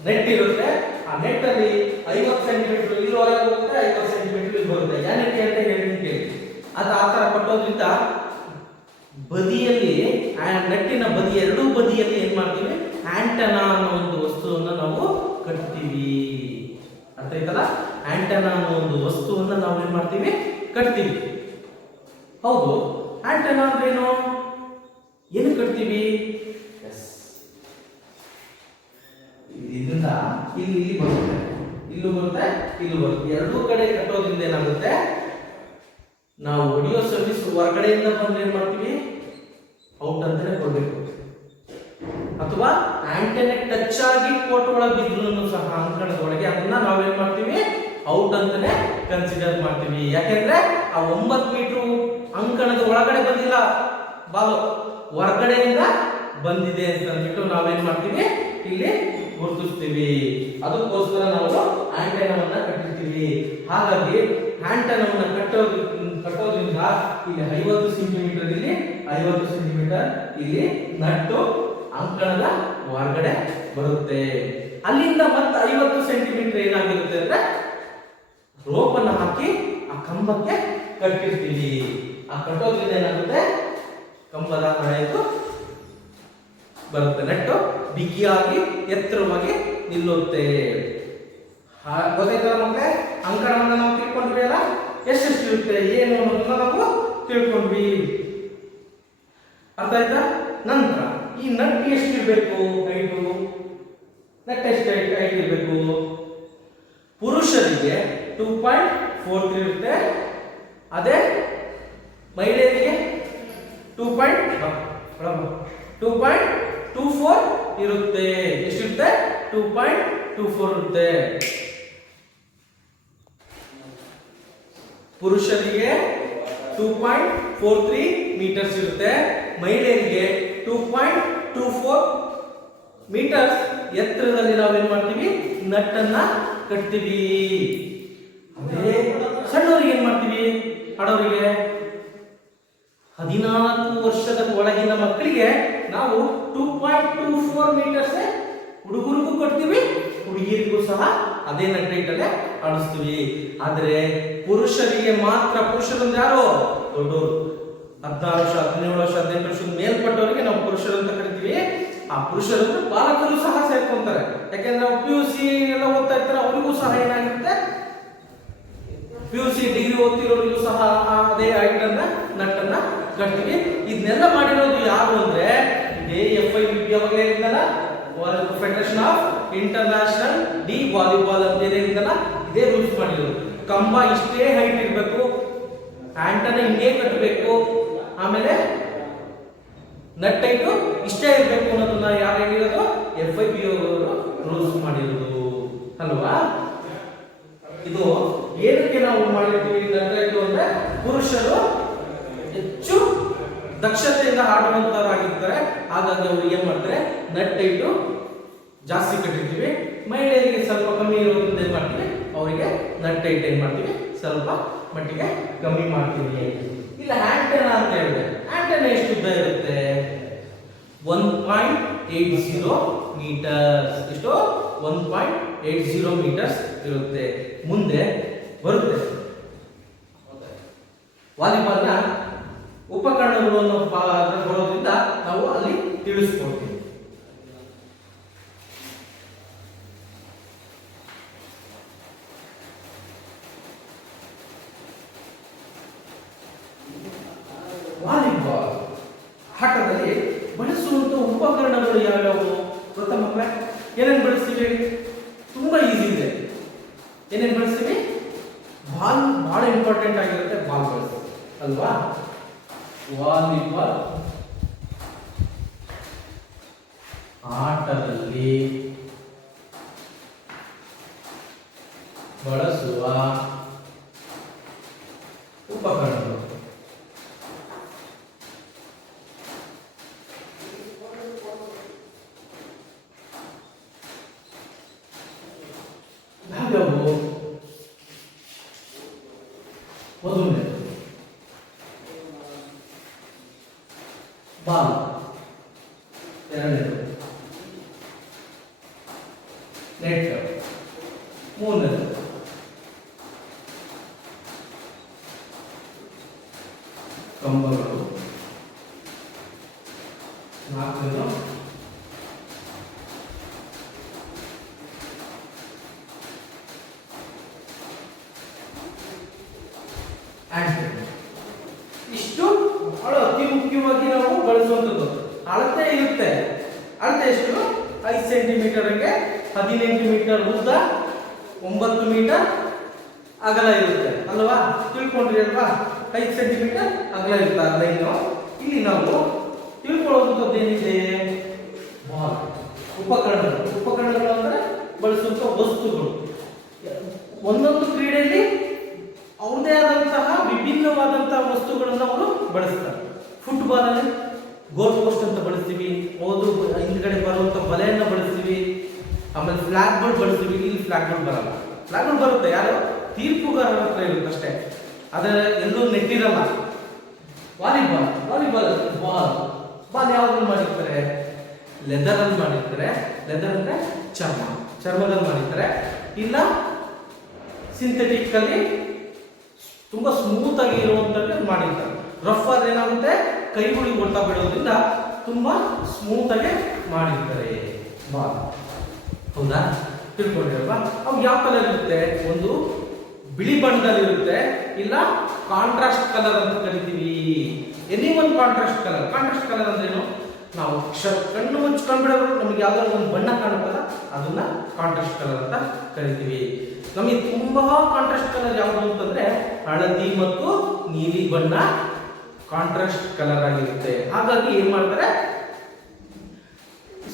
ನೆಟ್ ಇರುತ್ತೆ. ಆ ನೆಟ್ ಅಲ್ಲಿ 50 ಸೆಂಟಿಮೀಟರ್ ಇಲ್ಲಿ ಹೊರಗೆ ಹೋಗುತ್ತೆ, 50 ಸೆಂಟಿಮೀಟರ್ ಇಲ್ಲಿ ಬರುತ್ತೆ. ಏನಕ್ಕೆ ಅಂತ ಹೇಳಿ ಅದು ಆ ತರ ಕಟ್ಟೋದ್ರಿಂದ ಬದಿಯಲ್ಲಿ ನೆಟ್ಟಿನ ಬದಿ ಎರಡೂ ಬದಿಯಲ್ಲಿ ಏನ್ ಮಾಡ್ತೀವಿ, ಆಂಟನಾ ಅನ್ನೋ ಒಂದು ವಸ್ತುವನ್ನ ನಾವು ಕಟ್ತೀವಿ. ಅರ್ಥ ಆಯ್ತಲ್ಲ? ಆಂಟನಾ ಅನ್ನೋ ಒಂದು ವಸ್ತುವನ್ನ ನಾವು ಏನ್ ಮಾಡ್ತೀವಿ, ಕಟ್ತೀವಿ. ಹೌದು, ಆಂಟನಾ ಅಂದ್ರೇನು, ಏನು ಕಟ್ತೀವಿ? ಇದರಿಂದ ಇಲ್ಲಿ ಬರುತ್ತೆ, ಇಲ್ಲೂ ಬರುತ್ತೆ, ಇಲ್ಲೂ ಬರುತ್ತೆ. ಎರಡೂ ಕಡೆ ಕಟ್ಟೋದ್ರಿಂದ ಏನಾಗುತ್ತೆ, ನಾವು ಆಡಿಯೋ ಸರ್ವಿಸ್ ಹೊರಗಡೆಯಿಂದ ಬಂದ್ರೆ ಏನ್ ಮಾಡ್ತೀವಿ, ಔಟ್ ಅಂತಾನೆ ಕೊಡ್ಬೇಕು. ಅಥವಾ ಆಂಟೆನೆ ಟಚ್ ಆಗಿ ಕೋರ್ಟ್ ಒಳಗೆ ಬಿದ್ರು ಸಹ ಅಂಕಣದ ಒಳಗೆ ಅದನ್ನ ನಾವೇನ್ ಮಾಡ್ತೀವಿ, ಔಟ್ ಅಂತಾನೆ ಕನ್ಸಿಡರ್ ಮಾಡ್ತೀವಿ. ಯಾಕೆಂದ್ರೆ ಆ 9 ಮೀಟರ್ ಅಂಕಣದ ಒಳಗಡೆ ಬಂದಿಲ್ಲ, ಬಾಲು ಹೊರಗಡೆಯಿಂದ ಬಂದಿದೆ ಅಂತ ಅಂದ್ಬಿಟ್ಟು ನಾವೇನ್ ಮಾಡ್ತೀವಿ, ಇಲ್ಲಿ ಗುರುತಿಸ್ತೀವಿ. ಅದಕ್ಕೋಸ್ಕರ ನಾವು ಆಂಟೆನಾವನ್ನ ಕಟ್ಟಿರ್ತೀವಿ. ಹಾಗಾಗಿ ಆಂಟೆನಾವನ್ನ ಕಟ್ಟೋದ್ರಿಂದ ಇಲ್ಲಿ 50 ಸೆಂಟಿಮೀಟರ್, ಇಲ್ಲಿ 50 ಸೆಂಟಿಮೀಟರ್ ಇಲ್ಲಿ ನಟ್ಟು ಅಂಕಣದ ಹೊರಗಡೆ ಬರುತ್ತೆ. ಅಲ್ಲಿಂದ ಮತ್ತೆ 50 ಸೆಂಟಿಮೀಟರ್ ಏನಾಗಿರುತ್ತೆ ಅಂದ್ರೆ ರೋಪ್ ಅನ್ನು ಹಾಕಿ ಆ ಕಂಬಕ್ಕೆ ಕಟ್ಟಿರ್ತೀವಿ. ಆ ಕಟ್ಟೋದ್ರಿಂದ ಏನಾಗುತ್ತೆ, ಕಂಬದ ಆಯ್ತು ಬರುತ್ತೆ, ನೆಟ್ಟು ಬಿಗಿಯಾಗಿ ಎತ್ತರವಾಗಿ ನಿಲ್ಲುತ್ತೆ. ಗೊತ್ತಾಯ್ತಲ್ಲ ಮಕ್ಕಳೇ? ಅಂಕಣವನ್ನ ನಾವು ತಿಳ್ಕೊಂಡ್ವಿ ಅಲ್ಲ, ಎಷ್ಟೆಷ್ಟು ಇರುತ್ತೆ ಏನು ಅನ್ನೋದನ್ನ ನಾವು ತಿಳ್ಕೊಂಡ್ವಿ. ಅರ್ಥ ಆಯ್ತಾ? ನಂತರ ಈ ನಟ್ ಎಷ್ಟಿರ್ಬೇಕು, ಹೈಟು, ನಟ್ ಎಷ್ಟು ಹೈಟ್ ಇರಬೇಕು? ಪುರುಷರಿಗೆ 2.43 ಇರುತ್ತೆ, ಅದೇ ಮಹಿಳೆಯರಿಗೆ 2.24 ಇರುತ್ತೆ. ಎಷ್ಟಿರುತ್ತೆ? 2.24 ಇರುತ್ತೆ. ಪುರುಷರಿಗೆ 2.43 ಮೀಟರ್ಸ್ ಇರುತ್ತೆ, ಮಹಿಳೆಯರಿಗೆ 2.24 ಮೀಟರ್ಸ್ ಎತ್ತರದಲ್ಲಿ ನಾವೇನ್ ಮಾಡ್ತೀವಿ, ನಟ್ಟನ್ನ ಕಟ್ತೀವಿ. ಅದೇ ಸಣ್ಣವರಿಗೆ ಏನ್ ಮಾಡ್ತೀವಿ, ಆಡೋರಿಗೆ 14 ವರ್ಷದ ಒಳಗಿನ ಮಕ್ಕಳಿಗೆ ನಾವು 2.24 ಮೀಟರ್ಸ್ ಹುಡುಗರಿಗೂ ಕಟ್ತೀವಿ, ಹುಡುಗಿಯರಿಗೂ ಸಹ ಅದೇ ನಟ್ಟೈಟಲ್ಲೇ ಆಡಿಸ್ತೀವಿ. ಆದ್ರೆ ಪುರುಷರಿಗೆ ಮಾತ್ರ, ಪುರುಷರಂದ್ರೆ ಯಾರು, ದೊಡ್ಡವರು 16 ವರ್ಷ 17 ವರ್ಷ 18 ವರ್ಷದ ಮೇಲ್ಪಟ್ಟವರಿಗೆ ನಾವು ಪುರುಷರು ಅಂತ ಕರಿತೀವಿ. ಆ ಪುರುಷರಂದ್ರೆ ಬಾಲಕರು ಸಹ ಸೇರ್ಕೊಂತಾರೆ. ಯಾಕೆಂದ್ರೆ ನಾವು PUC ಎಲ್ಲ ಓದ್ತಾ ಇರ್ತಾರೆ, ಅವರಿಗೂ ಸಹ ಏನಾಗಿರುತ್ತೆ, PUC ಡಿಗ್ರಿ ಓದ್ತಿರೋರಿಗೂ ಸಹ ಅದೇ ಹೈಟ್ ಅನ್ನ ನಟ್ಟನ್ನ ಕಟ್ತೀವಿ. ಇದನ್ನೆಲ್ಲ ಮಾಡಿರೋದು ಯಾರು ಅಂದ್ರೆ AFIBB ಅವಾಗಲೇ ಇದ್ದಲ್ಲ, federation of international de volleyball ಅಂತ ಏನಿದೆಯಲ್ಲ, ಇದೇ ರೂಲ್ಸ್ ಮಾಡಿರೋದು. ಕಂಬ ಇಷ್ಟೇ ಹೈಟ್ ಇರಬೇಕು, ಆಂಟನ ಹಿಂಗೆ ಕಟ್ಟಬೇಕು, ಆಮೇಲೆ ನಟ್ ಹೈಟು ಇಷ್ಟೇ ಇರಬೇಕು ಅನ್ನೋದನ್ನ ಯಾರು ಹೇಳಿರೋದು, FIB ಅವರು ರೂಲ್ಸ್ ಮಾಡಿರೋದು ಅಲ್ವಾ. ಇದು ಏನಕ್ಕೆ ನಾವು ಮಾಡಿರ್ತೀವಿ ನಟ್ ಹೈಟು ಅಂದ್ರೆ, ಪುರುಷರು ಹೆಚ್ಚು ದಕ್ಷತೆಯಿಂದ ಆಡುವಂತವರಾಗಿರ್ತಾರೆ. ಹಾಗಾಗಿ ಅವರು ಏನ್ ಮಾಡ್ತಾರೆ, ನಟ್ ಹೈಟು ಜಾಸ್ತಿ ಕಟ್ಟಿರ್ತೀವಿ. ಮಹಿಳೆಯರಿಗೆ ಸ್ವಲ್ಪ ಕಮ್ಮಿ ಇರೋದ್ರಿಂದ ಏನ್ ಮಾಡ್ತೀವಿ, ಅವರಿಗೆ ನಟ್ ಹೈಟ್ ಏನ್ ಮಾಡ್ತೀವಿ, ಸ್ವಲ್ಪ ಮಟ್ಟಿಗೆ ಕಮ್ಮಿ ಮಾಡ್ತೀವಿ. ಇಲ್ಲ ಆಂಟೆನಾ ಅಂತ ಹೇಳಿದ್ರೆ, ಆಂಟೆನಾ ಎಷ್ಟು ಉದ್ದ ಇರುತ್ತೆ, 1.80 ಮೀಟರ್ಸ್. ಎಷ್ಟು? 1.80 ಮೀಟರ್ಸ್ ಇರುತ್ತೆ. ಮುಂದೆ ಬರುತ್ತೆ ವಾಲಿಬಾಲ್ನ ಉಪಕರಣಗಳು ಅನ್ನೋ ಬರೋದ್ರಿಂದ ನಾವು ಅಲ್ಲಿ ತಿಳಿಸ್ಕೊಡ್ತೀವಿ. ವಾಲಿಬಾಲ್ ಆಟದಲ್ಲಿ ಬಳಸುವಂತ ಉಪಕರಣಗಳು ಯಾವ್ಯಾವು ಗೊತ್ತಾ ಮಕ್ಕಳೇ? ಏನೇನು ಬಳಸ್ತೀವಿ? ತುಂಬಾ ಈಸಿ ಇದೆ. ಏನೇನು ಬಳಸ್ತೀವಿ? ಬಾಲ್ ಬಹಳ ಇಂಪಾರ್ಟೆಂಟ್ ಆಗಿರುತ್ತೆ, ಬಾಲ್ ಬಳಸ್ತೀವಿ ಅಲ್ವಾ. ವಾಲಿಬಾಲ್ ಆಟದಲ್ಲಿ ಬಳಸುವ ಉಪಕರಣಗಳು. ಬಾಲ್ ಎರಡನೇದು, ನೆಟ್ ಮೂರನೇದು, ಕಂಬಗಳು ನಾಲ್ಕನೇದು, ಇಷ್ಟು ಬಹಳ ಅತಿ ಮುಖ್ಯವಾಗಿ ನಾವು ಬಳಸುವಂಥದ್ದು. ಅಳತೆ ಇರುತ್ತೆ. ಅಳತೆ ಎಷ್ಟು? 5 ಸೆಂಟಿಮೀಟರ್ಗೆ 18 ಮೀಟರ್ ಉದ್ದ, 9 ಮೀಟರ್ ಅಗಲ ಇರುತ್ತೆ ಅಲ್ವಾ? ತಿಳ್ಕೊಂಡ್ರಿ ಅಲ್ವಾ? 5 ಸೆಂಟಿಮೀಟರ್ ಅಗಲ ಇರುತ್ತೆ ಆ ಲೈನು. ಇಲ್ಲಿ ನಾವು ತಿಳ್ಕೊಳ್ಳುವಂಥದ್ದು ಏನಿದೆ? ಬಾಲ್, ಉಪಕರಣಗಳು ಅಂದ್ರೆ ಬಳಸುವಂಥ ವಸ್ತುಗಳು. ಒಂದೊಂದು ಕ್ರೀಡೆಯಲ್ಲಿ ಅವ್ರದೇ ಆದಂತಹ ವಿಭಿನ್ನವಾದಂತಹ ವಸ್ತುಗಳನ್ನು ಅವರು ಬಳಸ್ತಾರೆ. ಫುಟ್ಬಾಲ್ ಅಲ್ಲಿ ಗೋಲ್ ಪೋಸ್ಟ್ ಅಂತ ಬಳಸ್ತೀವಿ, ಹಿಂದ್ಗಡೆ ಬರುವಂತ ಬಲೆಯನ್ನ ಬಳಸ್ತೀವಿ, ಆಮೇಲೆ ಫ್ಲಾಗ್ ಬೋರ್ಡ್ ಬಳಸ್ತೀವಿ. ಇಲ್ಲಿ ಫ್ಲಾಗ್ ಬೋರ್ಡ್ ಬರಲ್ಲ. ಫ್ಲಾಗ್ ಬೋರ್ಡ್ ಬರುತ್ತೆ, ಯಾರು ತೀರ್ಪುಗಾರರ ಹತ್ರ ಇರುತ್ತೆ ಅಷ್ಟೇ, ಅದರ ಎಲ್ಲೂ ನೆಟ್ಟಿರಲ್ಲ. ವಾಲಿಬಾಲ್ ಬಾಲ್ ಯಾವ್ದ್ರಲ್ಲಿ ಮಾಡಿರ್ತಾರೆ? ಲೆದರ್ ಅಲ್ಲಿ ಮಾಡಿರ್ತಾರೆ. ಲೆದರ್ ಅಂದ್ರೆ ಚರ್ಮದಲ್ಲಿ ಮಾಡಿರ್ತಾರೆ. ಇಲ್ಲ ಸಿಂಥೆಟಿಕ್ ಅಲ್ಲಿ ತುಂಬಾ ಸ್ಮೂತ್ ಆಗಿ ಇರುವಂತದ್ದು ಮಾಡಿರ್ತಾರೆ. ರಫ್ ಆದ್ರೆ ಏನಾಗುತ್ತೆ? ಕೈಗಳಿಗೆ ಹೊಡ್ತಾ ಬಿಡೋದ್ರಿಂದ ತುಂಬಾ ಸ್ಮೂತ್ ಆಗಿ ಮಾಡಿರ್ತಾರೆ ಬಾಲ್. ಹೌದಾ? ತಿಳ್ಕೊಂಡಿರಲ್ವಾ? ಅವು ಯಾವ ಕಲರ್ ಇರುತ್ತೆ? ಒಂದು ಬಿಳಿ ಬಣ್ಣದಲ್ಲಿ ಇರುತ್ತೆ, ಇಲ್ಲ ಕಾಂಟ್ರಾಸ್ಟ್ ಕಲರ್ ಅಂತ ಕರಿತೀವಿ. ಎನಿ ಒಂದು ಕಾಂಟ್ರಾಸ್ಟ್ ಕಲರ್ ಅಂದ್ರೇನು? ನಾವು ಕಣ್ಣು ಮುಚ್ಕೊಂಡ್ಬಿಡೋರು ನಮಗೆ ಯಾವ್ದಾದ್ರು ಒಂದು ಬಣ್ಣ ಕಾಣುತ್ತಲ್ಲ, ಅದನ್ನ ಕಾಂಟ್ರಾಸ್ಟ್ ಕಲರ್ ಅಂತ ಕರಿತೀವಿ. ನಮಗೆ ತುಂಬಾ ಕಾಂಟ್ರಾಸ್ಟ್ ಕಲರ್ ಯಾವುದು ಅಂತಂದ್ರೆ ಹಳದಿ ಮತ್ತು ನೀಲಿ ಬಣ್ಣ ಕಾಂಟ್ರಾಸ್ಟ್ ಕಲರ್ ಆಗಿರುತ್ತೆ. ಹಾಗಾಗಿ ಏನ್ ಮಾಡ್ತಾರೆ?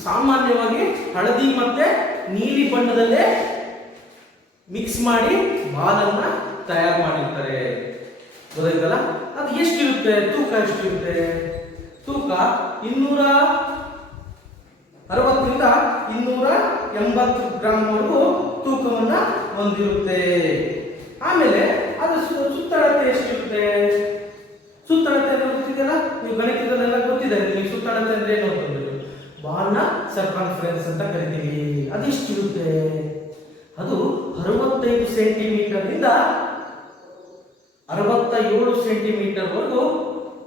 ಸಾಮಾನ್ಯವಾಗಿ ಹಳದಿ ಮತ್ತೆ ನೀಲಿ ಬಣ್ಣದಲ್ಲೇ ಮಿಕ್ಸ್ ಮಾಡಿ ಬಾಲನ್ನ ತಯಾರು ಮಾಡಿರ್ತಾರೆ. ಗೊತ್ತಾಯ್ತಲ್ಲ? ಅದು ಎಷ್ಟಿರುತ್ತೆ? ತೂಕ ಎಷ್ಟಿರುತ್ತೆ? ತೂಕ 260ರಿಂದ 280 ಗ್ರಾಂವರೆಗೂ ತೂಕವನ್ನ ಹೊಂದಿರುತ್ತೆ. ಆಮೇಲೆ ಅದು ಸುತ್ತಳತೆ ಎಷ್ಟಿರುತ್ತೆ? ಸುತ್ತಳತೆ ಅಂದ್ರೆ ಗೊತ್ತಿದೆಯಲ್ಲ, ನೀವು ಗಣಿತದಲ್ಲೆಲ್ಲ ಗೊತ್ತಿದೆ ನಿಮಗೆ. ಸುತ್ತಳತೆ ಅಂದ್ರೆ ಏನು ಅಂತಂದ್ರೆ ಬಾಲ್ನ ಸರ್ಕಂಫರೆನ್ಸ್ ಅಂತ ಕರಿತೀವಿ. ಅದೆಷ್ಟಿರುತ್ತೆ? ಅದು 65 ಸೆಂಟಿಮೀಟರ್ನಿಂದ 67 ಸೆಂಟಿಮೀಟರ್ ವರೆಗೂ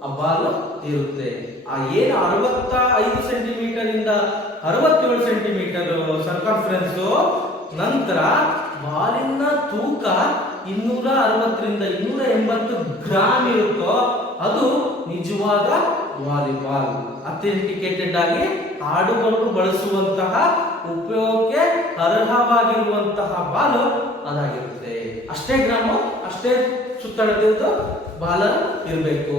ಆ ಬಾಲ್ ಇರುತ್ತೆ. ಆ ಏನು 65 ಸೆಂಟಿಮೀಟರ್ ಇಂದ 67 ಸೆಂಟಿಮೀಟರ್ ಸರ್ಕಂಫರೆನ್ಸ್, ನಂತರ ಬಾಲಿನ ತೂಕ 260ರಿಂದ 280 ಗ್ರಾಮ್ ಇರುತ್ತೋ ಅದು ನಿಜವಾದ ವಾಲಿಬಾಲ್. ಅಥೆಂಟಿಕೇಟೆಡ್ ಆಗಿ ಆಡುಗಳು ಬಳಸುವಂತಹ ಉಪಯೋಗಕ್ಕೆ ಅರ್ಹವಾಗಿರುವಂತಹ ಬಾಲ್ ಅದಾಗಿರುತ್ತೆ. ಅಷ್ಟೇ ಗ್ರಾಮು, ಅಷ್ಟೇ ಸುತ್ತಳತೆ ಬಾಲ್ ಇರಬೇಕು.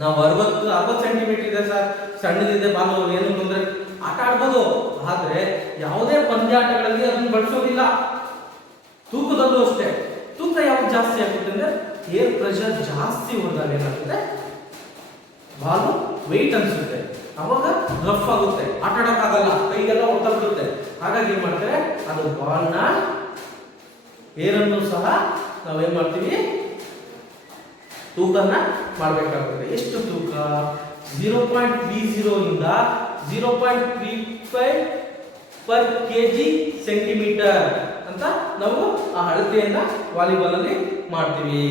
ನಾವು 60 ಸೆಂಟಿಮೀಟರ್ ಇದೆ ಸರ್, ಸಣ್ಣದಿದೆ ಬಾಲ್, ಏನು ತೊಂದರೆ, ಆಟ ಆಡ್ಬೋದು. ಆದ್ರೆ ಯಾವುದೇ ಪಂದ್ಯಾಟಗಳಲ್ಲಿ ಅದನ್ನು ಬಳಸೋದಿಲ್ಲ. ತೂಕದಲ್ಲೂ ಅಷ್ಟೇ. ತೂಕ ಯಾವಾಗ ಜಾಸ್ತಿ ಆಗುತ್ತೆ ಅಂದ್ರೆ ಏರ್ ಪ್ರೆಷರ್ ಜಾಸ್ತಿ ಹೋದಾಗ ಏನಾಗುತ್ತೆ? ಬಾಲು ವೆಯ್ಟ್ ಅನ್ಸುತ್ತೆ, ಅವಾಗ ರಫ್ ಆಗುತ್ತೆ, ಆಟ ಆಡಕ್ಕಾಗಲ್ಲ, ಕೈಗೆಲ್ಲ ಹೊಡ್ತಾ ಬಿಡುತ್ತೆ. ಹಾಗಾಗಿ ಏನ್ ಮಾಡ್ತಾರೆ? ಅದು ಬಾಲ್ನ ಏರನ್ನು ಸಹ ನಾವೇನ್ ಮಾಡ್ತೀವಿ? ತೂಕನ ಮಾಡಬೇಕಾಗುತ್ತೆ. ಎಷ್ಟು ತೂಕ? 0.30 ಇಂದ 0.35 ಪರ್ ಕೆಜಿ ಸೆಂಟಿಮೀಟರ್ ಅಂತ ನಾವು ಆ ಅಳತೆಯನ್ನ ವಾಲಿಬಾಲ್ ಅಲ್ಲಿ ಮಾಡ್ತೀವಿ.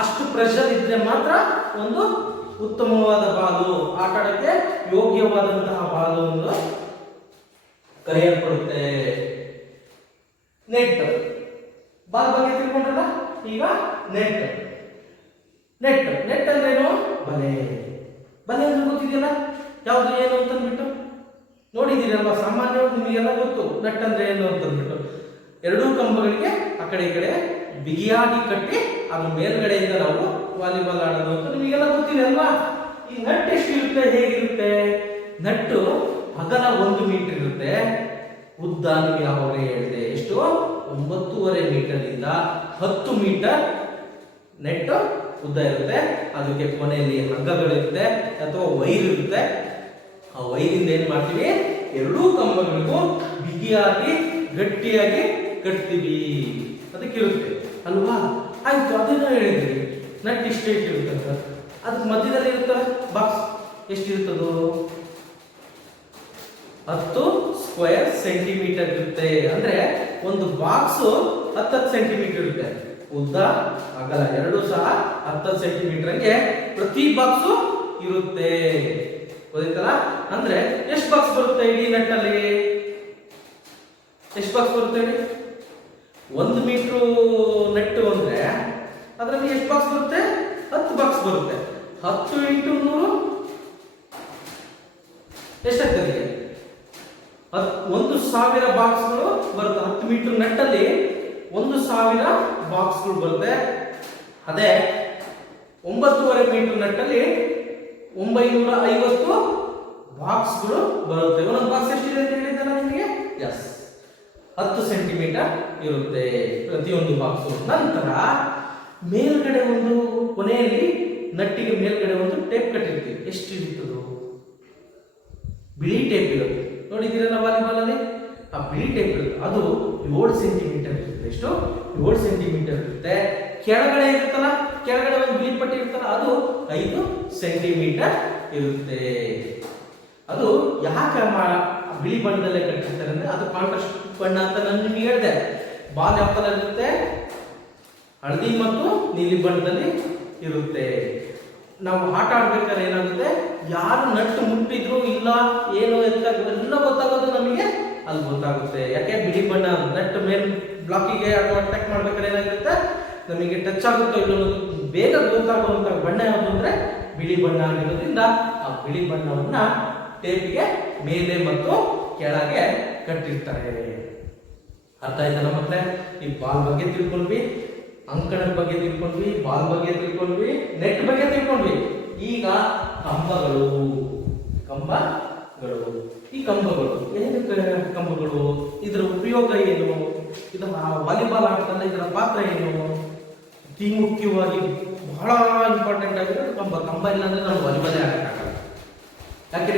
ಅಷ್ಟು ಪ್ರೆಷರ್ ಇದ್ರೆ ಮಾತ್ರ ಒಂದು ಉತ್ತಮವಾದ ಬಾಲು, ಆಟ ಆಡಕ್ಕೆ ಯೋಗ್ಯವಾದಂತಹ ಬಾಲು ಎಂದು ಕರೆಯಲ್ಪಡುತ್ತೆ. ನೆಟ್ ಬಾಲ್ ಬಗ್ಗೆ ತಿಳ್ಕೊಂಡ್ರಲ್ಲ, ಈಗ ನೆಟ್ ಅಂದ್ರೇನು? ಬಲೆ ಅಂದ್ರೆ ಗೊತ್ತಿದೆಯಲ್ಲ ಯಾವ್ದು ಏನು ಅಂತಂದ್ಬಿಟ್ಟು ನೋಡಿದ್ದೀರಲ್ವಾ? ಸಾಮಾನ್ಯವಾಗಿ ನಿಮಗೆಲ್ಲ ಗೊತ್ತು ನೆಟ್ ಅಂದ್ರೆ ಏನು ಅಂತಂದ್ಬಿಟ್ಟು. ಎರಡೂ ಕಂಬಗಳಿಗೆ ಆ ಕಡೆ ಈ ಕಡೆ ಬಿಗಿಯಾಗಿ ಕಟ್ಟಿ ಅದ್ರ ಮೇಲ್ಗಡೆಯಿಂದ ನಾವು ವಾಲಿಬಾಲ್ ಆಡೋದು ಅಂತ ನಿಮಗೆಲ್ಲ ಗೊತ್ತಿದೆ ಅಲ್ವಾ? ಈ ನಟ್ ಎಷ್ಟಿರುತ್ತೆ? ಹೇಗಿರುತ್ತೆ? ನಟ್ಟು ಅಗಲ 1 ಮೀಟರ್ ಇರುತ್ತೆ, ಉದ್ದ ನಿಮಗೆ ಯಾವಾಗಲೇ ಹೇಳಿದೆ ಎಷ್ಟು? 9.5 ಮೀಟರ್ನಿಂದ 10 ಮೀಟರ್ ನೆಟ್ ಉದ್ದ ಇರುತ್ತೆ. ಅದಕ್ಕೆ ಕೊನೆಯಲ್ಲಿ ಹಗ್ಗಗಳಿರುತ್ತೆ ಅಥವಾ ವೈರ್ ಇರುತ್ತೆ. ಆ ವೈರಿಂದ ಏನ್ ಮಾಡ್ತೀವಿ? ಎರಡೂ ಕಂಬಗಳಿಗೂ ಬಿಗಿಯಾಗಿ ಗಟ್ಟಿಯಾಗಿ ಕಟ್ತೀವಿ. ಅದಕ್ಕಿರುತ್ತೆ ಅಲ್ವಾ? ಆಯ್ತು, ಅದನ್ನ ಹೇಳಿದ್ರಿ ನಟ್ ಇಷ್ಟೇ ಇರುತ್ತೆ ಅಂತ. ಅದಕ್ಕೆ ಮಧ್ಯದಲ್ಲಿ ಇರುತ್ತಲ್ಲ ಬಾಕ್ಸ್, ಎಷ್ಟಿರುತ್ತದು? 10 ಸ್ಕ್ವೇರ್ ಸೆಂಟಿಮೀಟರ್ ಇರುತ್ತೆ. ಅಂದ್ರೆ ಒಂದು ಬಾಕ್ಸ್ 10 ಸೆಂಟಿಮೀಟರ್ ಇರುತ್ತೆ. ಉದ್ದ ಅಗಲ ಎರಡು ಸಹ 10 ಸೆಂಟಿಮೀಟರ್ ಹಂಗೆ ಪ್ರತಿ ಬಾಕ್ಸ್ ಇರುತ್ತೆ. ಗೊತ್ತಾಯ್ತಲ್ಲ? ಅಂದ್ರೆ ಎಷ್ಟು ಬಾಕ್ಸ್ ಬರುತ್ತೆ ಇಡೀ ನಟ್ಟಲ್ಲಿ? ಎಷ್ಟು ಬಾಕ್ಸ್ ಬರುತ್ತೆ ಹೇಳಿ? 1 ಮೀಟರ್ ನಟ್ಟು ಅಂದ್ರೆ ಅದರಲ್ಲಿ ಎಷ್ಟು ಬಾಕ್ಸ್ ಬರುತ್ತೆ? 10 ಬಾಕ್ಸ್ ಬರುತ್ತೆ. 10 × 100 ಎಷ್ಟಾಗ್ತದೆ? 1000 ಬಾಕ್ಸ್ಗಳು ಬರುತ್ತೆ. 10 ಮೀಟರ್ ನಟ್ಟಲ್ಲಿ 1000 ಬಾಕ್ಸ್ಗಳು ಬರುತ್ತೆ. ಅದೇ 9.5 ಮೀಟರ್ ನಟ್ಟಲ್ಲಿ 950 ಬಾಕ್ಸ್ಗಳು ಬರುತ್ತೆ. ಒಂದೊಂದು ಬಾಕ್ಸ್ ಎಷ್ಟಿದೆ ಅಂತ ಹೇಳಿದ್ದಲ್ಲ ನಿಮಗೆ? ಎಸ್, 10 ಸೆಂಟಿಮೀಟರ್ ಇರುತ್ತೆ ಪ್ರತಿಯೊಂದು ಬಾಕ್ಸು. ನಂತರ ಮೇಲ್ಗಡೆ ಒಂದು ಕೊನೆಯಲ್ಲಿ ನಟ್ಟಿಗೆ ಮೇಲ್ಗಡೆ ಒಂದು ಟೇಪ್ ಕಟ್ಟಿರ್ತೀವಿ. ಎಷ್ಟು ಇರುತ್ತದು? ಬಿಳಿ ಟೇಪ್ ಇರುತ್ತೆ. ನೋಡಿದ್ದೀರಲ್ಲ ವಾಲಿಬಾಲ್ ಅಲ್ಲಿ ಆ ಬಿಳಿ ಟೇಪ್ ಇರುತ್ತೆ. ಅದು 7 ಸೆಂಟಿಮೀಟರ್ ಇರುತ್ತೆ. ಎಷ್ಟು? 7 ಸೆಂಟಿಮೀಟರ್ ಇರುತ್ತೆ. ಕೆಳಗಡೆ ಇರುತ್ತಲ್ಲ, ಕೆಳಗಡೆ ಒಂದು ಬಿಳಿ ಪಟ್ಟಿ ಇರುತ್ತಲ್ಲ, ಅದು 5 ಸೆಂಟಿಮೀಟರ್ ಇರುತ್ತೆ. ಅದು ಯಾಕೆ ಬಿಳಿ ಬಣ್ಣದಲ್ಲೇ ಕಟ್ಟಿರ್ತಾರೆ ಅಂದ್ರೆ ಅದು ಕಾಂಟ್ರಾಸ್ಟ್ ಬಣ್ಣ ಅಂತ ನಾನು ನಿಮಗೆ ಹೇಳಿದೆ. ಬಾಲ್ ಯಾವ ಕಲರ್ ಇರುತ್ತೆ? ಹಳದಿ ಮತ್ತು ನೀಲಿ ಬಣ್ಣದಲ್ಲಿ ಇರುತ್ತೆ. ನಾವು ಆಟ ಆಡ್ಬೇಕಾದ್ರೆ ಏನಾಗುತ್ತೆ, ಯಾರು ನಟ್ಟು ಮುಟ್ಟಿದ್ರು ಇಲ್ಲ ಏನು ಎಲ್ಲ ಗೊತ್ತಾಗೋದು ನಮಗೆ ಅಲ್ಲಿ ಗೊತ್ತಾಗುತ್ತೆ. ಯಾಕೆ? ಬಿಳಿ ಬಣ್ಣ ನಟ್ಟು ಮೇಲ್ ಬ್ಲಾಕಿಗೆ ಅಥವಾ ಅಟ್ಯಾಕ್ ಮಾಡ್ಬೇಕಾದ್ರೆ ಏನಾಗುತ್ತೆ, ನಮಗೆ ಟಚ್ ಆಗುತ್ತೋ ಇಲ್ಲ ಬೇಗ ಗೊತ್ತಾಗುವಂತ ಬಣ್ಣ ಯಾವುದು ಅಂದ್ರೆ ಬಿಳಿ ಬಣ್ಣ ಆಗಿರೋದ್ರಿಂದ ಆ ಬಿಳಿ ಬಣ್ಣವನ್ನ ಟೇಪ್ಗೆ ಮೇಲೆ ಮತ್ತು ಕೆಳಗೆ ಕಟ್ಟಿರ್ತಾರೆ. ಅರ್ಥ ಆಯ್ತಲ್ಲ ಮಕ್ಕಳೇ? ಈ ಬಾಲ್ ಬಗ್ಗೆ ತಿಳ್ಕೊಂಡ್ವಿ, ಅಂಕಣದ ಬಗ್ಗೆ ತಿಳ್ಕೊಂಡ್ವಿ, ಬಾಲ್ ಬಗ್ಗೆ ತಿಳ್ಕೊಂಡ್ವಿ, ನೆಟ್ ಬಗ್ಗೆ ತಿಳ್ಕೊಂಡ್ವಿ. ಈಗ ಕಂಬಗಳು. ಈ ಕಂಬಗಳು ಏನಕ್ಕೆ ಕಂಬಗಳು? ಇದರ ಉಪಯೋಗ ಏನು? ಇದು ವಾಲಿಬಾಲ್ ಆಟದಲ್ಲಿ ಇದರ ಪಾತ್ರ ಏನು? ಅತಿ ಮುಖ್ಯವಾಗಿ ಬಹಳ ಇಂಪಾರ್ಟೆಂಟ್ ಆಗಿರೋದು ಕಂಬ ಇಲ್ಲ ಅಂದ್ರೆ ನಾವು ವಾಲಿಬಾಲೇ ಆಡಕ್ಕಾಗಲ್ಲ. ಯಾಕೆ?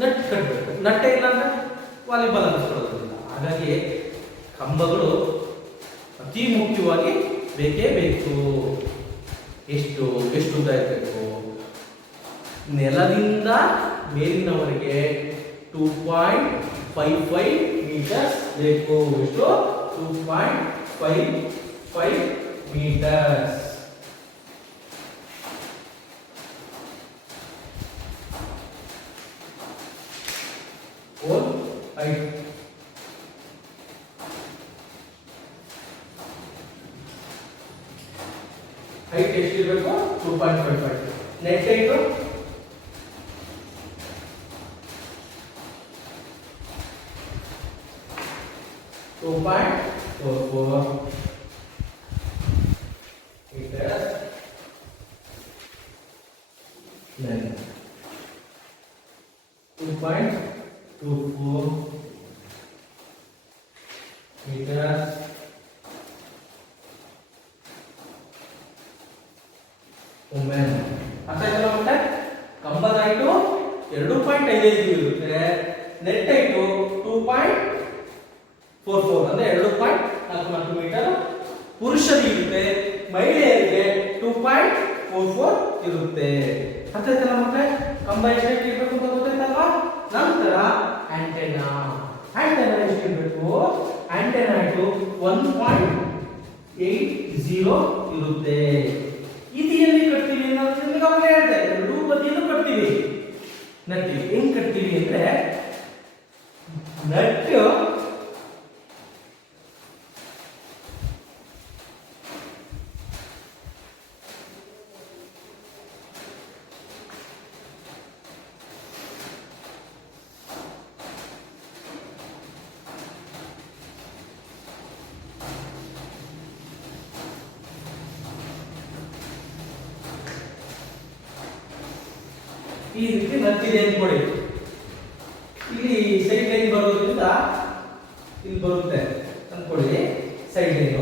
ನಟ್ ಕಟ್ಟಬೇಕು. ನಟ್ಟೆ ಇಲ್ಲ ಅಂದ್ರೆ ವಾಲಿಬಾಲ್ ಅನ್ನಿಸ್ಕೊಳ್ಳೋದಿಲ್ಲ. ಹಾಗಾಗಿ ಕಂಬಗಳು ಅತಿ ಮುಖ್ಯವಾಗಿ ಬೇಕೇ ಬೇಕು. ಎಷ್ಟು ಉದ್ದ ಇರಬೇಕು? ನೆಲದಿಂದ ಮೇಲಿನವರೆಗೆ 2.55 ಮೀಟರ್ಸ್ ಬೇಕು. ಎಷ್ಟು? 2.55 ಮೀಟರ್ಸ್. ಹೈಟ್ ಎಷ್ಟಿರಬೇಕು? 2.55. Net height 2.44 meters. Then 2.24 meters. ಅರ್ಥ ಆಯ್ತಲ್ಲ ಮತ್ತೆ? ಕಂಬದ ಹೈಟು 2.55 ಇರುತ್ತೆ. ನೆಟ್ ಹೈಟು 2.44 ಅಂದ್ರೆ 2.44 ಮೀಟರ್ ಪುರುಷರಿಗೆ ಇರುತ್ತೆ. ಮಹಿಳೆಯರಿಗೆ 2.44 ಇರುತ್ತೆ. ಅರ್ಥ ಆಯ್ತಲ್ಲ ಮತ್ತೆ? ಕಂಬ ಎಷ್ಟು ಇರಬೇಕು ಅಂತ ಗೊತ್ತಾಯ್ತಲ್ವಾ? ನಂತರ ಆಂಟೆನಾ ಎಷ್ಟಿರಬೇಕು? ಆಂಟೆನಾ ಹೈಟು 1.80 ಇರುತ್ತೆ. ಇದು ಎಲ್ಲಿ ಕಟ್ತೀವಿ ಅನ್ನೋದು ನಿಮಗೆ ಅವಾಗ ಹೇಳಿದೆ. ಎರಡೂ ಬದಿಯನ್ನು ಕಟ್ತೀವಿ. ನಟ್ಟಿಗೆ ಹೆಂಗ್ ಕಟ್ತೀವಿ ಅಂದ್ರೆ ನಟ್ಟು ಈ ರೀತಿ ನಟ್ಟಿದೆ ಅನ್ಕೊಳ್ಳಿ. ಇಲ್ಲಿ ಸೈಡ್ ಲೈನ್ ಬರೋದ್ರಿಂದ ಇಲ್ಲಿ ಬರುತ್ತೆ ಅನ್ಕೊಳ್ಳಿ. ಸೈಡ್ ಲೈನ್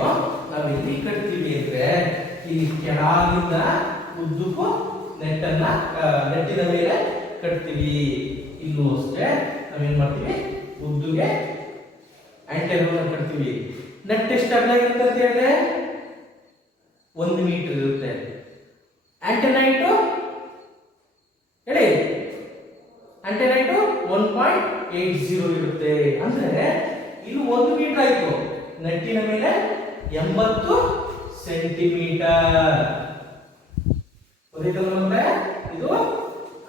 ನಾವು ಇಲ್ಲಿ ಕಟ್ತೀವಿ ಅಂದ್ರೆ ಇಲ್ಲಿ ಕೆಳಗಿಂದ ಉದ್ದಕ್ಕೂ ನೆಟ್ಟಿನ ಮೇಲೆ ಕಟ್ತೀವಿ. ಇಲ್ಲೂ ಅಷ್ಟೇ ನಾವೇನ್ ಮಾಡ್ತೀವಿ, ಉದ್ದುಗೆ ಆಂಟೆನಾ ಕಟ್ತೀವಿ. ನೆಟ್ ಎಷ್ಟು ಅಗಲ ಇರುತ್ತೆ ಅಂತ ಹೇಳಿದ್ರೆ 1 ಮೀಟರ್ ಇರುತ್ತೆ. ಆಂಟೆನಾ ಇಟ್ಟು ಹೇಳಿ 80 ಇರುತ್ತೆ. ಅಂದ್ರೆ ಇದು 1 ಮೀಟರ್ ಆಯ್ತು, ನೆಟ್ಟಿನ ಮೇಲೆ 80 ಸೆಂಟಿಮೀಟರ್. ಗೊತ್ತಾಯ್ತಲ್ಲ? ಇದು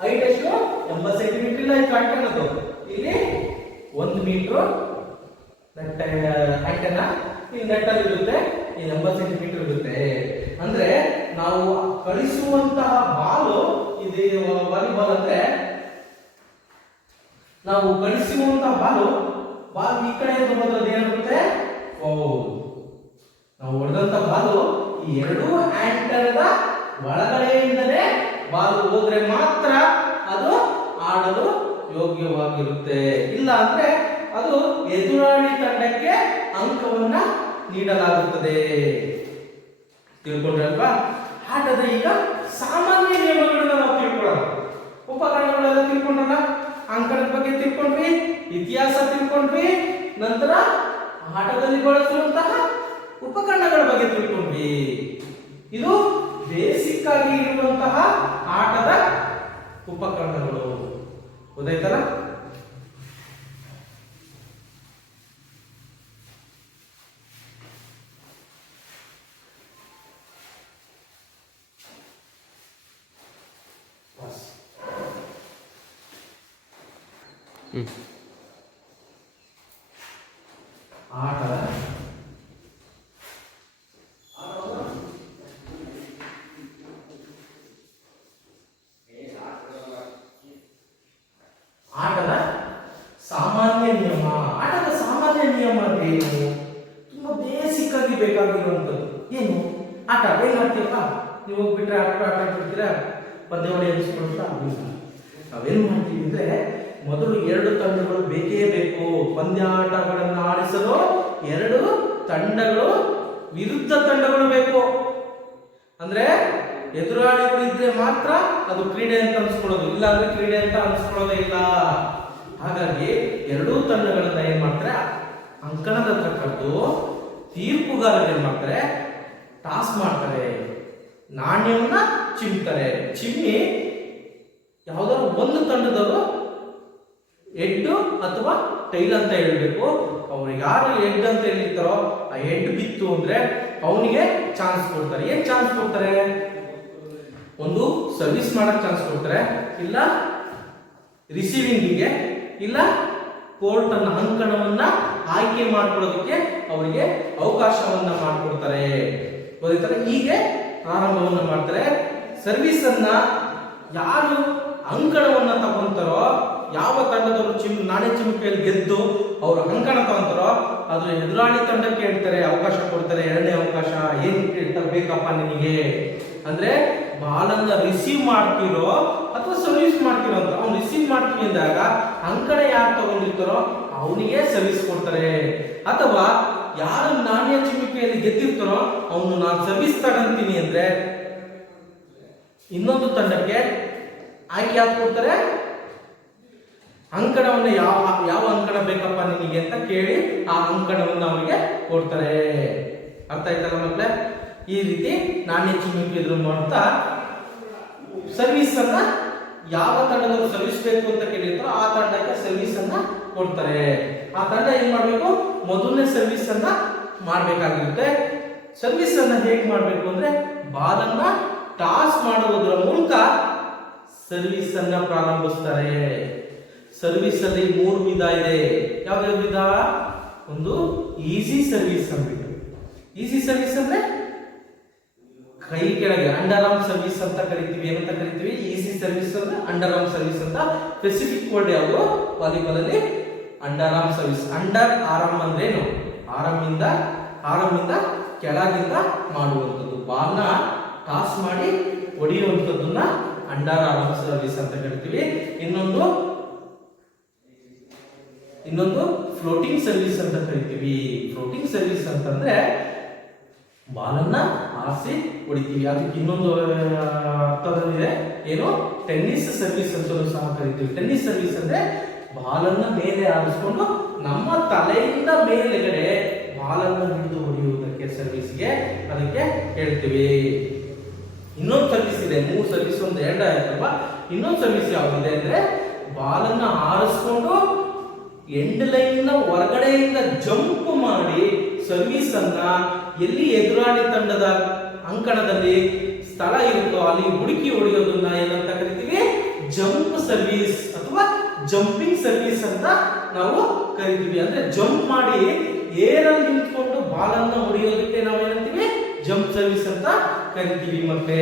ಹೈಟ್ ಎಷ್ಟು? 80 ಸೆಂಟಿಮೀಟರ್ ಇಲ್ಲ, ಇದು ಕಾಣ್ಕೊಳ್ಳೋದು ಇಲ್ಲಿ 1 ಮೀಟರ್ ನೆಟ್ ಆಂಟೆನಾ ಈ ನೆಟ್ಟಲ್ಲಿ ಇರುತ್ತೆ, ಈ 80 ಸೆಂಟಿಮೀಟರ್ ಇರುತ್ತೆ. ಅಂದ್ರೆ ನಾವು ಕಳಿಸುವಂತಹ ಬಾಲು ಇದು ವಾಲಿಬಾಲ್ ಅಂದ್ರೆ ನಾವು ಕಳಿಸುವಂತಹ ಬಾಲ್ ಈ ಕಡೆ ಹೋದ್ರೆ ಏನಾಗುತ್ತೆ? ಫೌಲ್. ನಾವು ಹೊಡೆದಂತ ಬಾಲು ಈ ಎರಡು ಆಂಟೆನಾದ ಒಳಗಡೆಯಿಂದಲೇ ಬಾಲ್ ಹೋದ್ರೆ ಮಾತ್ರ ಅದು ಆಡಲು ಯೋಗ್ಯವಾಗಿರುತ್ತೆ. ಇಲ್ಲ ಅಂದ್ರೆ ಅದು ಎದುರಾಳಿ ತಂಡಕ್ಕೆ ಅಂಕವನ್ನ ನೀಡಲಾಗುತ್ತದೆ. ತಿಳ್ಕೊಂಡ್ರಲ್ವಾ? ಆಟದ ಈಗ ಸಾಮಾನ್ಯ ನಿಯಮಗಳನ್ನ ನಾವು ತಿಳ್ಕೊಳ್ಳೋಣ. ಉಪಕರಣಗಳೆಲ್ಲ ತಿಳ್ಕೊಂಡಲ್ಲ, ಅಂಕಣದ ಬಗ್ಗೆ ತಿಳ್ಕೊಂಡ್ವಿ, ಇತಿಹಾಸ ತಿಳ್ಕೊಂಡ್ವಿ, ನಂತರ ಆಟದಲ್ಲಿ ಬಳಸುವಂತಹ ಉಪಕರಣಗಳ ಬಗ್ಗೆ ತಿಳ್ಕೊಂಡ್ವಿ. ಇದು ಬೇಸಿಕ್ ಆಗಿ ಇರುವಂತಹ ಆಟದ ಉಪಕರಣಗಳು. ಗೊತ್ತಾಯ್ತಲ್ಲ? ಆಟದ ಸಾಮಾನ್ಯ ನಿಯಮ. ಆಟದ ಸಾಮಾನ್ಯ ನಿಯಮ ಅಂದ್ರೆ ಏನು? ತುಂಬಾ ಬೇಸಿಕ್ ಆಗಿ ಬೇಕಾಗಿರುವಂತದ್ದು. ಏನು ಆಟ ಹೇಗೆ ಆಡ್ತೀರಪ್ಪ? ನೀವು ಹೋಗ್ಬಿಟ್ರೆ ಆಟ ಆಡ್ಬಿಡ್ತೀರಾ, ಪಂದ್ಯಾವಳಿ ಎನಿಸ್ಕೊಳ್ತಾ ಆಗಿಲ್ಲ. ನಾವೇನ್ ಮಾಡ್ತೀವಿ ಅಂದ್ರೆ ಮೊದಲು 2 ತಂಡಗಳು ಬೇಕೇ ಬೇಕು. ಪಂದ್ಯಾಟಗಳನ್ನು ಆಡಿಸಲು 2 ತಂಡಗಳು, ವಿರುದ್ಧ ತಂಡಗಳು ಬೇಕು. ಅಂದ್ರೆ ಎದುರಾಳಿಗಳು ಇದ್ರೆ ಮಾತ್ರ ಅದು ಕ್ರೀಡೆ ಅಂತ ಅನ್ಸ್ಕೊಳ್ಳೋದು, ಇಲ್ಲ ಅಂದ್ರೆ ಕ್ರೀಡೆ ಅಂತ ಅನ್ಸ್ಕೊಳ್ಳೋದೇ ಇಲ್ಲ. ಹಾಗಾಗಿ 2 ತಂಡಗಳನ್ನ ಏನ್ ಮಾಡ್ತಾರೆ, ಅಂಕಣದ ಹತ್ರ ಕರೆದು ತೀರ್ಪುಗಾರರು ಏನ್ ಮಾಡ್ತಾರೆ, ಟಾಸ್ ಮಾಡ್ತಾರೆ, ನಾಣ್ಯವನ್ನ ಚಿಮ್ತಾರೆ. ಚಿಮ್ಮಿ ಯಾವ್ದಾದ್ರು ಒಂದು ತಂಡದವರು ಹೆಡ್ ಅಥವಾ ಟೈಲ್ ಅಂತ ಹೇಳ್ಬೇಕು. ಅವ್ರಿಗೆ ಯಾರು ಹೆಡ್ ಅಂತ ಹೇಳಿರ್ತಾರೋ ಆ ಹೆಡ್ ಬಿತ್ತು ಅಂದ್ರೆ ಅವನಿಗೆ ಚಾನ್ಸ್ ಕೊಡ್ತಾರೆ. ಏನ್ ಚಾನ್ಸ್ ಕೊಡ್ತಾರೆ? ಒಂದು ಸರ್ವಿಸ್ ಮಾಡಕ್ ಚಾನ್ಸ್ ಕೊಡ್ತಾರೆ, ಇಲ್ಲ ರಿಸೀವಿಂಗಿಗೆ, ಇಲ್ಲ ಕೋರ್ಟ್ ಅನ್ನ ಅಂಕಣವನ್ನ ಆಯ್ಕೆ ಮಾಡ್ಕೊಳ್ಳೋದಕ್ಕೆ ಅವರಿಗೆ ಅವಕಾಶವನ್ನ ಮಾಡಿಕೊಡ್ತಾರೆ. ಗೊತ್ತಾಯ್ತಾರೆ? ಹೀಗೆ ಪ್ರಾರಂಭವನ್ನ ಮಾಡ್ತಾರೆ. ಸರ್ವಿಸ್ ಅನ್ನ ಯಾರು ಅಂಕಣವನ್ನ ತಗೊಂತಾರೋ, ಯಾವ ತಂಡದವರು ನಾಣ್ಯ ಚಿಮ್ಮಿಕೆಯಲ್ಲಿ ಗೆದ್ದು ಅವರು ಅಂಕಣ ತಗೊಂತಾರೋ ಅದು ಎದುರಾಳಿ ತಂಡಕ್ಕೆ ಹೇಳ್ತಾರೆ, ಅವಕಾಶ ಕೊಡ್ತಾರೆ. 2ನೇ ಅವಕಾಶ ಏನ್ ಬೇಕಪ್ಪ ನಿನಗೆ ಅಂದ್ರೆ ಬಾಲನ್ನ ರಿಸೀವ್ ಮಾಡ್ತಿರೋ ಅಥವಾ ಸರ್ವಿಸ್ ಮಾಡ್ತಿರೋ ಅಂತ. ಅವ್ನು ರಿಸೀವ್ ಮಾಡ್ತೀವಿ ಅಂದಾಗ ಅಂಕಣ ಯಾರು ತಗೊಂಡಿರ್ತಾರೋ ಅವನಿಗೆ ಸರ್ವಿಸ್ ಕೊಡ್ತಾರೆ. ಅಥವಾ ಯಾರು ನಾಣ್ಯ ಚಿಮ್ಮಿಕೆಯಲ್ಲಿ ಗೆದ್ದಿರ್ತಾರೋ ಅವನು ನಾನು ಸರ್ವಿಸ್ ತಗೊಂತೀನಿ ಅಂದ್ರೆ ಇನ್ನೊಂದು ತಂಡಕ್ಕೆ ಆಯ್ಕೆ ಯಾಕೆ ಕೊಡ್ತಾರೆ, ಅಂಕಣವನ್ನು ಯಾವ ಅಂಕಣ ಬೇಕಪ್ಪ ನಿನಗೆ ಅಂತ ಕೇಳಿ ಆ ಅಂಕಣವನ್ನು ಅವರಿಗೆ ಕೊಡ್ತಾರೆ. ಅರ್ಥ ಆಯ್ತಲ್ಲ ಮಕ್ಕಳೇ? ಈ ರೀತಿ ನಾಣ್ಯ ಚಿಮ್ಮಿಕೆ ಮಾಡ್ತಾ ಸರ್ವಿಸ್ ಅನ್ನ ಯಾವ ತಂಡದವರು ಸರ್ವಿಸ್ ಬೇಕು ಅಂತ ಕೇಳಿರ್ತಾರೋ ಆ ತಂಡಕ್ಕೆ ಸರ್ವಿಸ್ ಅನ್ನ ಕೊಡ್ತಾರೆ. ಆ ತಂಡ ಏನ್ ಮಾಡ್ಬೇಕು, ಮೊದಲನೇ ಸರ್ವಿಸ್ ಅನ್ನ ಮಾಡ್ಬೇಕಾಗಿರುತ್ತೆ. ಸರ್ವಿಸ್ ಅನ್ನ ಹೇಗೆ ಮಾಡ್ಬೇಕು ಅಂದ್ರೆ ಬಾಲನ್ನ ಟಾಸ್ ಮಾಡುವುದರ ಮೂಲಕ ಸರ್ವಿಸ್ ಅನ್ನ ಪ್ರಾರಂಭಿಸ್ತಾರೆ. ಸರ್ವಿಸ್ ಅಲ್ಲಿ 3 ವಿಧ ಇದೆ. ಯಾವ್ಯಾವ ವಿಧ? ಒಂದು ಈಸಿ ಸರ್ವಿಸ್ ಅಂದ್ಬಿಟ್ಟು. ಈಸಿ ಸರ್ವಿಸ್ ಅಂದ್ರೆ ಕೈ ಕೆಳಗೆ ಅಂಡರ್ ಆರ್ಮ್ ಸರ್ವಿಸ್ ಅಂತ ಕರಿತೀವಿ. ಏನಂತ ಕರಿತೀವಿ? ಈಸಿ ಸರ್ವಿಸ್ ಅಂದ್ರೆ ಅಂಡರ್ ಆರ್ಮ್ ಸರ್ವಿಸ್ ಅಂತ. ಸ್ಪೆಸಿಫಿಕ್ ವರ್ಡ್ ಯಾವುದು ವಾಲಿಬಾಲ್ ಅಲ್ಲಿ? Under arm service. Under arm ಅಂದ್ರೆ ಏನು? ಆರ್ಮ್ ಇಂದ ಕೆಳಗಿಂದ ಮಾಡುವಂಥದ್ದು. ಬಾಲ್ನ ಟಾಸ್ ಮಾಡಿ ಹೊಡೆಯುವಂಥದ್ದನ್ನ ಅಂಡರ್ ಆರ್ಮ್ ಸರ್ವಿಸ್ ಅಂತ ಕರಿತೀವಿ. ಇನ್ನೊಂದು ಫ್ಲೋಟಿಂಗ್ ಸರ್ವಿಸ್ ಅಂತ ಕರಿತೀವಿ. ಫ್ಲೋಟಿಂಗ್ ಸರ್ವಿಸ್ ಅಂತಂದ್ರೆ ಬಾಲನ್ನ ಆರಿಸಿ ಹೊಡಿತೀವಿ. ಅದಕ್ಕೆ ಇನ್ನೊಂದು ಅರ್ಥವಿದೆ, ಏನು? ಟೆನ್ನಿಸ್ ಸರ್ವಿಸ್ ಅಂತ ಸಹ ಕರಿತೀವಿ. ಟೆನ್ನಿಸ್ ಸರ್ವಿಸ್ ಅಂದ್ರೆ ಬಾಲನ್ನ ಮೇಲೆ ಆರಿಸ್ಕೊಂಡು ನಮ್ಮ ತಲೆಯಿಂದ ಮೇಲೆಗಡೆ ಬಾಲನ್ನು ಹಿಡಿದು ಹೊಡೆಯುವುದಕ್ಕೆ ಸರ್ವಿಸ್ಗೆ ಅದಕ್ಕೆ ಹೇಳ್ತೀವಿ. ಇನ್ನೊಂದು ಸರ್ವಿಸ್ ಇದೆ. 3 ಸರ್ವಿಸ್, ಒಂದು 2 ಆಯ್ತಲ್ವಾ? ಇನ್ನೊಂದು ಸರ್ವಿಸ್ ಯಾವ್ದಿದೆ ಅಂದ್ರೆ ಬಾಲನ್ನ ಆರಿಸ್ಕೊಂಡು ಎಂಡ್ ಲೈನ್ ನ ಹೊರಗಡೆಯಿಂದ ಜಂಪ್ ಮಾಡಿ ಸರ್ವಿಸ್ ಅನ್ನ ಎಲ್ಲಿ ಎದುರಾಳಿ ತಂಡದ ಅಂಕಣದಲ್ಲಿ ಸ್ಥಳ ಇರುತ್ತೋ ಅಲ್ಲಿ ಹುಡುಕಿ ಹೊಡೆಯೋದನ್ನ ಏನಂತ ಕರಿತೀವಿ, ಜಂಪ್ ಸರ್ವಿಸ್ ಅಥವಾ ಜಂಪಿಂಗ್ ಸರ್ವಿಸ್ ಅಂತ ನಾವು ಕರಿತೀವಿ. ಅಂದ್ರೆ ಜಂಪ್ ಮಾಡಿ ಏರಲ್ಲಿ ನಿಂತ್ಕೊಂಡು ಬಾಲ್ ಅನ್ನ ಹೊಡೆಯೋದಕ್ಕೆ ನಾವು ಏನಂತೀವಿ, ಜಂಪ್ ಸರ್ವಿಸ್ ಅಂತ ಕರಿತೀವಿ. ಮತ್ತೆ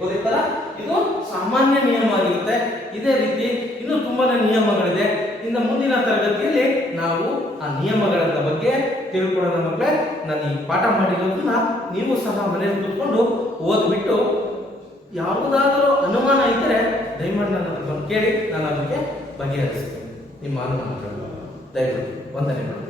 ಗೊತ್ತಾಯ್ತಲ್ಲ, ಇದು ಸಾಮಾನ್ಯ ನಿಯಮ ಆಗಿರುತ್ತೆ. ಇದೇ ರೀತಿ ಇನ್ನು ತುಂಬಾನೇ ನಿಯಮಗಳಿದೆ. ಇನ್ನು ಮುಂದಿನ ತರಗತಿಯಲ್ಲಿ ನಾವು ಆ ನಿಯಮಗಳ ಬಗ್ಗೆ ತಿಳ್ಕೊಳ್ಳೋಣ ಮಕ್ಕಳೇ. ನಾನು ಈ ಪಾಠ ಮಾಡಿರೋದನ್ನ ನೀವು ಸಹ ಮನೆಯಲ್ಲಿ ಕೂತ್ಕೊಂಡು ಓದ್ಬಿಟ್ಟು ಯಾವುದಾದರೂ ಅನುಮಾನ ಇದ್ದರೆ ದಯಮಾಡಿ ನನ್ನ ಹತ್ರ ಬಂದು ಕೇಳಿ, ನಾನು ಅದಕ್ಕೆ ಬಗೆಹರಿಸ್ತೀನಿ ನಿಮ್ಮ ಅನುಮಾನಗಳನ್ನು. ದಯವಿಟ್ಟು ವಂದನೆಗಳು.